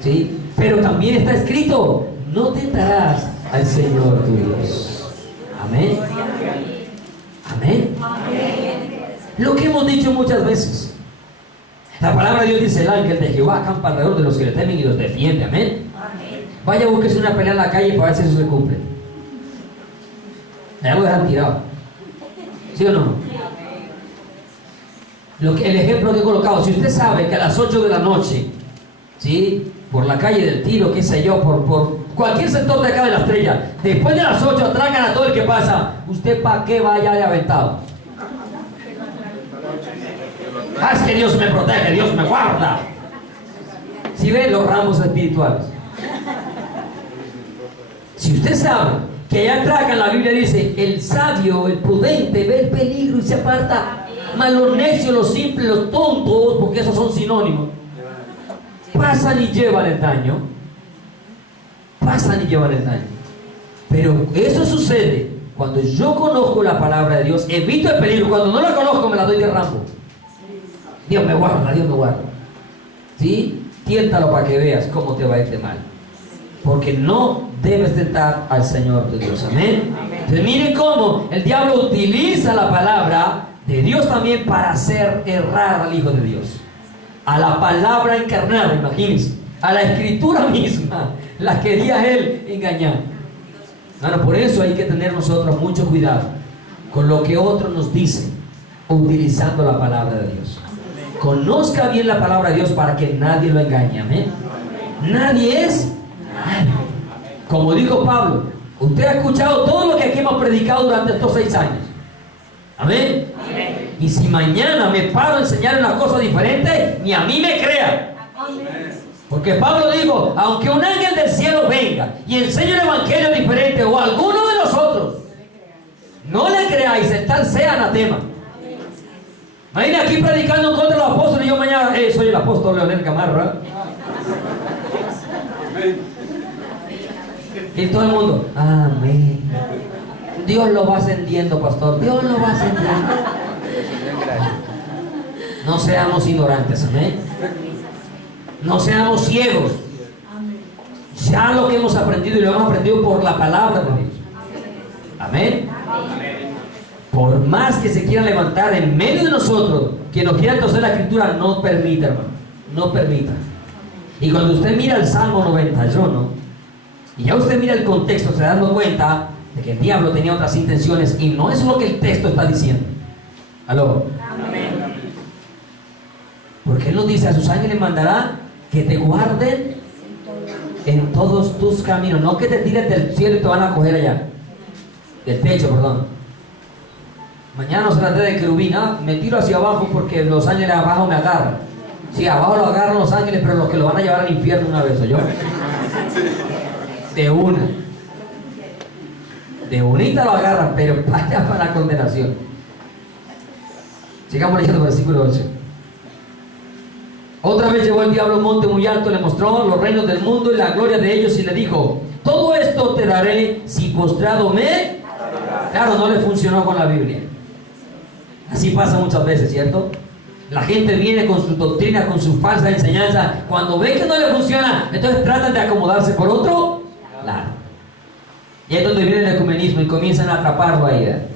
¿Sí? Pero también está escrito: no tentarás al Señor tu Dios. Amén. Amén. Lo que hemos dicho muchas veces. La palabra de Dios dice: el ángel de Jehová acampa alrededor de los que le temen y los defiende. Amén. Vaya, búsquese una pelea en la calle para ver si eso se cumple. Ya lo dejan tirado. ¿Sí o no? El ejemplo que he colocado: si usted sabe que a las 8 de la noche, ¿sí?, por la calle del Tiro, qué sé yo, por cualquier sector de acá de la Estrella, después de las 8 atracan a todo el que pasa, ¿usted para qué vaya de aventado? Es que Dios me protege, Dios me guarda. Si ven los ramos espirituales, si usted sabe que allá atrás en la Biblia dice: el sabio, el prudente ve el peligro y se aparta, mas los necios, los simples, los tontos, porque esos son sinónimos, pasan y llevan el daño. Pasan y llevan el daño. Pero eso sucede cuando yo conozco la palabra de Dios, evito el peligro. Cuando no la conozco, me la doy de Rambo. Dios me guarda, Dios me guarda. ¿Sí? Tiéntalo para que veas cómo te va a ir de mal. Porque no debes tentar al Señor tu Dios. Amén. Entonces miren cómo el diablo utiliza la palabra de Dios también para hacer errar al Hijo de Dios. A la palabra encarnada, imagínense. A la escritura misma la quería él engañar. Bueno, por eso hay que tener nosotros mucho cuidado con lo que otros nos dicen, utilizando la palabra de Dios. Conozca bien la palabra de Dios para que nadie lo engañe. Amén. Nadie es nadie. Como dijo Pablo, usted ha escuchado todo lo que aquí hemos predicado durante estos 6 años. Amén. Y si mañana me paro a enseñar una cosa diferente, ni a mí me crea. Porque Pablo dijo, aunque un ángel del cielo venga y enseñe un evangelio diferente o alguno de nosotros, no le creáis, el tal sea anatema. Imagínate aquí predicando contra los apóstoles y yo mañana, soy el apóstol Leonel Camarra. Y todo el mundo, amén. Dios lo va ascendiendo, pastor. Dios lo va ascendiendo. No seamos ignorantes, amén. No seamos ciegos. Ya lo que hemos aprendido y lo hemos aprendido por la palabra de Dios. Amén. Por más que se quiera levantar en medio de nosotros, que nos quiera torcer la escritura, no permita, hermano. No permita. Y cuando usted mira el Salmo 91, y ya usted mira el contexto, se da dando cuenta de que el diablo tenía otras intenciones y no es lo que el texto está diciendo. ¿Aló? Amén. Porque él nos dice, a sus ángeles mandará que te guarden en todos tus caminos. No que te tires del cielo y te van a coger allá. Del techo, perdón. Mañana no se trata de querubín. Me tiro hacia abajo porque los ángeles abajo me agarran. Sí, abajo lo agarran los ángeles, pero los que lo van a llevar al infierno una vez, ¿o yo? De una. De bonita lo agarran, pero vaya para la condenación. Sigamos leyendo el versículo 8. Otra vez llevó el diablo a un monte muy alto, le mostró los reinos del mundo y la gloria de ellos y le dijo, todo esto te daré si postrado me... Claro, no le funcionó con la Biblia. Así pasa muchas veces, ¿cierto? La gente viene con su doctrina, con su falsa enseñanza. Cuando ve que no le funciona, entonces tratan de acomodarse por otro lado. Y es donde viene el ecumenismo y comienzan a atraparlo ahí.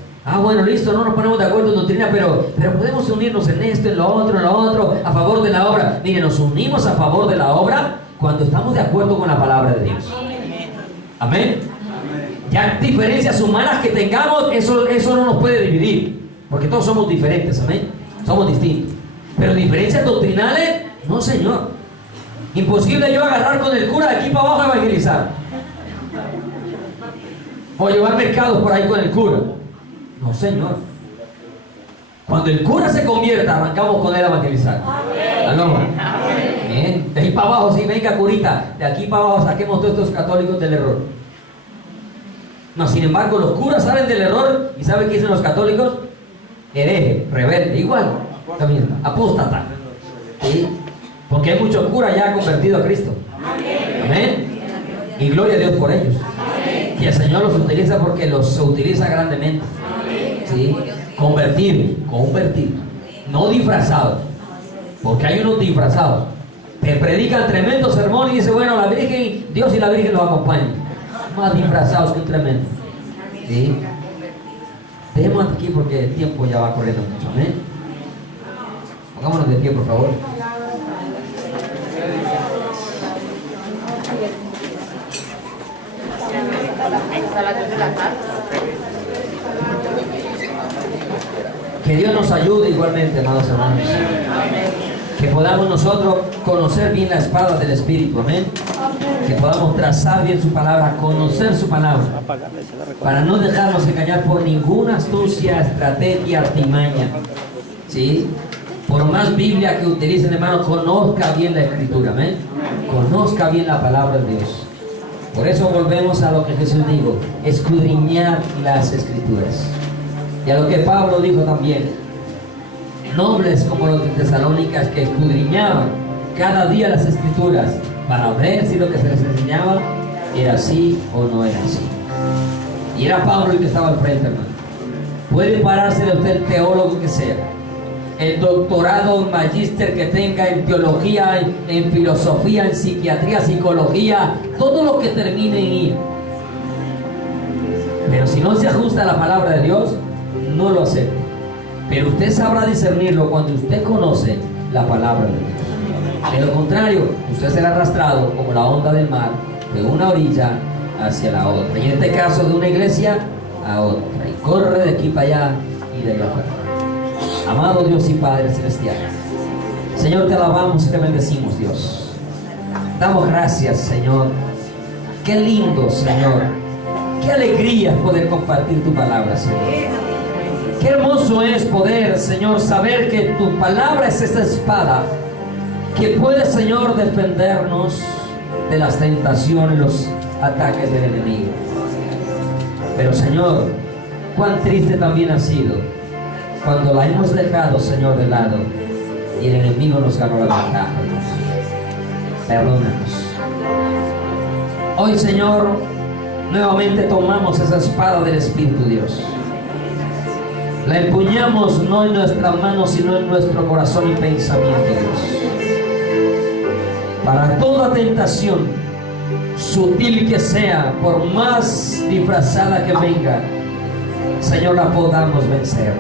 Bueno, listo, no nos ponemos de acuerdo en doctrina, pero podemos unirnos en esto, en lo otro, a favor de la obra. Mire, nos unimos a favor de la obra cuando estamos de acuerdo con la palabra de Dios. Amén. Ya diferencias humanas que tengamos, eso no nos puede dividir, porque todos somos diferentes, amén. Somos distintos. Pero diferencias doctrinales, no, señor. Imposible yo agarrar con el cura de aquí para abajo a evangelizar. O llevar mercados por ahí con el cura. No, señor. Cuando el cura se convierta, arrancamos con él a evangelizar. ¿Aló? Bien. De ahí para abajo, sí, venga curita. De aquí para abajo saquemos todos estos católicos del error. No, sin embargo, los curas salen del error. ¿Y saben qué dicen los católicos? Hereje, rebelde, igual. También, apóstata. ¿Sí? Porque hay muchos curas ya convertidos a Cristo. Amén. Y gloria a Dios por ellos. Y el Señor los utiliza porque los utiliza grandemente. ¿Sí? Convertir. No disfrazados. Porque hay unos disfrazados. Te predican tremendo sermón y dice, bueno, la Virgen, Dios y la Virgen los acompañan. Más disfrazados que un tremendo. ¿Sí? Dejemos aquí porque el tiempo ya va corriendo mucho. Amén. Pongámonos de pie, por favor. Que Dios nos ayude igualmente, amados hermanos. Que podamos nosotros conocer bien la espada del Espíritu, amén. Que podamos trazar bien su palabra, conocer su palabra, para no dejarnos engañar por ninguna astucia, estrategia, artimaña. ¿Sí? Por más Biblia que utilicen, hermano, conozca bien la Escritura, amén. Conozca bien la palabra de Dios. Por eso volvemos a lo que Jesús dijo, escudriñar las Escrituras. Y a lo que Pablo dijo también, nobles como los de Tesalónicas que escudriñaban cada día las Escrituras para ver si lo que se les enseñaba era así o no era así. Y era Pablo el que estaba al frente, hermano. Puede pararse de usted el teólogo que sea, el doctorado, el magíster que tenga en teología, en filosofía, en psiquiatría, psicología, todo lo que termine en ir. Pero si no se ajusta a la palabra de Dios, no lo acepte. Pero usted sabrá discernirlo cuando usted conoce la palabra de Dios. De lo contrario, usted será arrastrado como la onda del mar de una orilla hacia la otra. Y en este caso, de una iglesia a otra. Y corre de aquí para allá y de allá para acá. Amado Dios y Padre Celestial, Señor, te alabamos y te bendecimos, Dios. Damos gracias, Señor. Qué lindo, Señor. Qué alegría poder compartir tu palabra, Señor. Qué hermoso es poder, Señor, saber que tu palabra es esa espada que puede, Señor, defendernos de las tentaciones, los ataques del enemigo. Pero, Señor, cuán triste también ha sido cuando la hemos dejado, Señor, de lado y el enemigo nos ganó la batalla. Perdónanos. Hoy, Señor, nuevamente tomamos esa espada del Espíritu, Dios. La empuñamos no en nuestras manos, sino en nuestro corazón y pensamiento, Dios. Para toda tentación, sutil que sea, por más disfrazada que venga, Señor, la podamos vencer.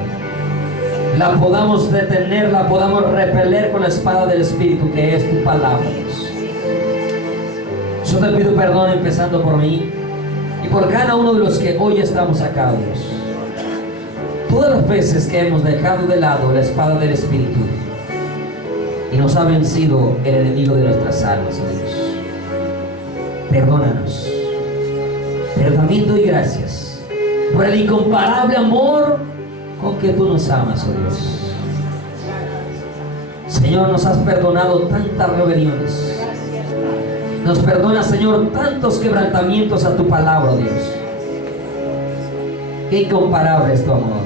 La podamos detener, la podamos repeler con la espada del Espíritu, que es tu palabra, Dios. Yo te pido perdón empezando por mí y por cada uno de los que hoy estamos acá, Dios. Todas las veces que hemos dejado de lado la espada del Espíritu y nos ha vencido el enemigo de nuestras almas, oh Dios. Perdónanos. Pero también doy gracias por el incomparable amor con que tú nos amas, oh Dios. Señor, nos has perdonado tantas rebeliones. Nos perdona, Señor, tantos quebrantamientos a tu palabra, oh Dios. Qué incomparable es tu amor.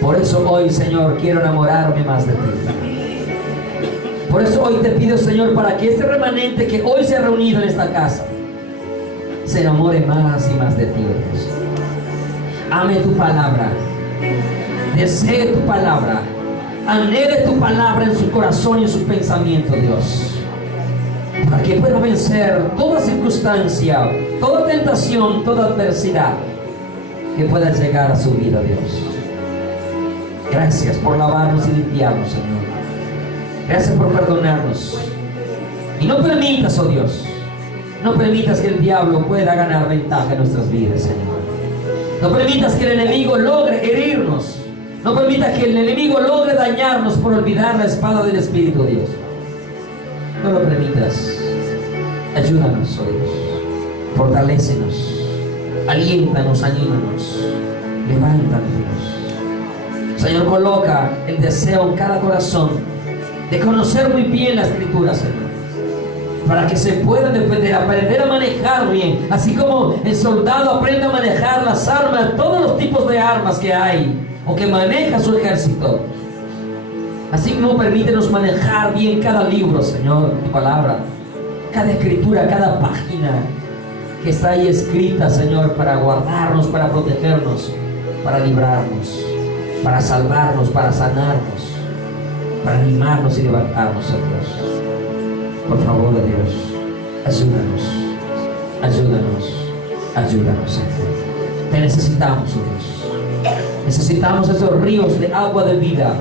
Por eso hoy, Señor, quiero enamorarme más de ti. Por eso hoy te pido, Señor, para que este remanente que hoy se ha reunido en esta casa se enamore más y más de ti, oh Dios. Ame tu palabra, desee tu palabra, anhele tu palabra en su corazón y en su pensamiento, Dios, para que pueda vencer toda circunstancia, toda tentación, toda adversidad que pueda llegar a su vida, Dios. Gracias por lavarnos y limpiarnos, Señor. Gracias por perdonarnos. Y no permitas, oh Dios, no permitas que el diablo pueda ganar ventaja en nuestras vidas, Señor. No permitas que el enemigo logre herirnos. No permitas que el enemigo logre dañarnos por olvidar la espada del Espíritu, Dios. No lo permitas. Ayúdanos, oh Dios. Fortalécenos. Aliéntanos, anímanos. Levántanos, Dios. Señor, coloca el deseo en cada corazón de conocer muy bien la Escritura, Señor, para que se pueda defender, aprender a manejar bien, así como el soldado aprende a manejar las armas, todos los tipos de armas que hay o que maneja su ejército. Así como permítenos manejar bien cada libro, Señor, tu palabra, cada escritura, cada página que está ahí escrita, Señor, para guardarnos, para protegernos, para librarnos, para salvarnos, para sanarnos, para animarnos y levantarnos, oh Dios. Por favor, oh Dios, ayúdanos, ayúdanos, ayúdanos, Señor. Te necesitamos, oh Dios. Necesitamos esos ríos de agua de vida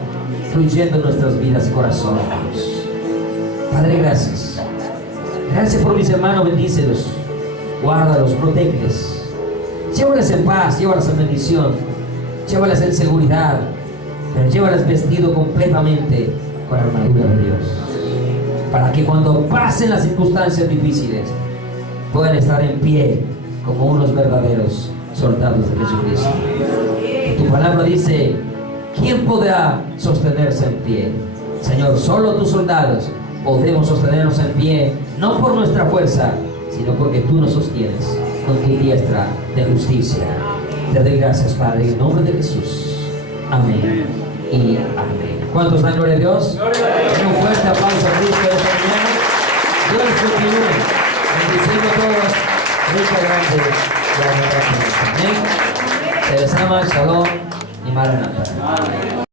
fluyendo en nuestras vidas y corazones, Dios. Padre, gracias. Gracias por mis hermanos, bendícelos, guárdalos, protégeles. Llévalas en paz, llévalas en bendición, llévalas en seguridad, pero llévalas vestido completamente con la armadura de Dios, para que cuando pasen las circunstancias difíciles puedan estar en pie como unos verdaderos soldados de Jesucristo. Tu palabra dice: ¿quién podrá sostenerse en pie? Señor, solo tus soldados podemos sostenernos en pie, no por nuestra fuerza, sino porque tú nos sostienes con tu diestra de justicia. Te doy gracias, Padre, en nombre de Jesús. Amén y amén. ¿Cuántos dan gloria a Dios? Un fuerte aplauso a Cristo esta mañana. Dios continúe bendiciendo a todos. Muchas gracias. Amén. Se les ama, shalom y maranatha.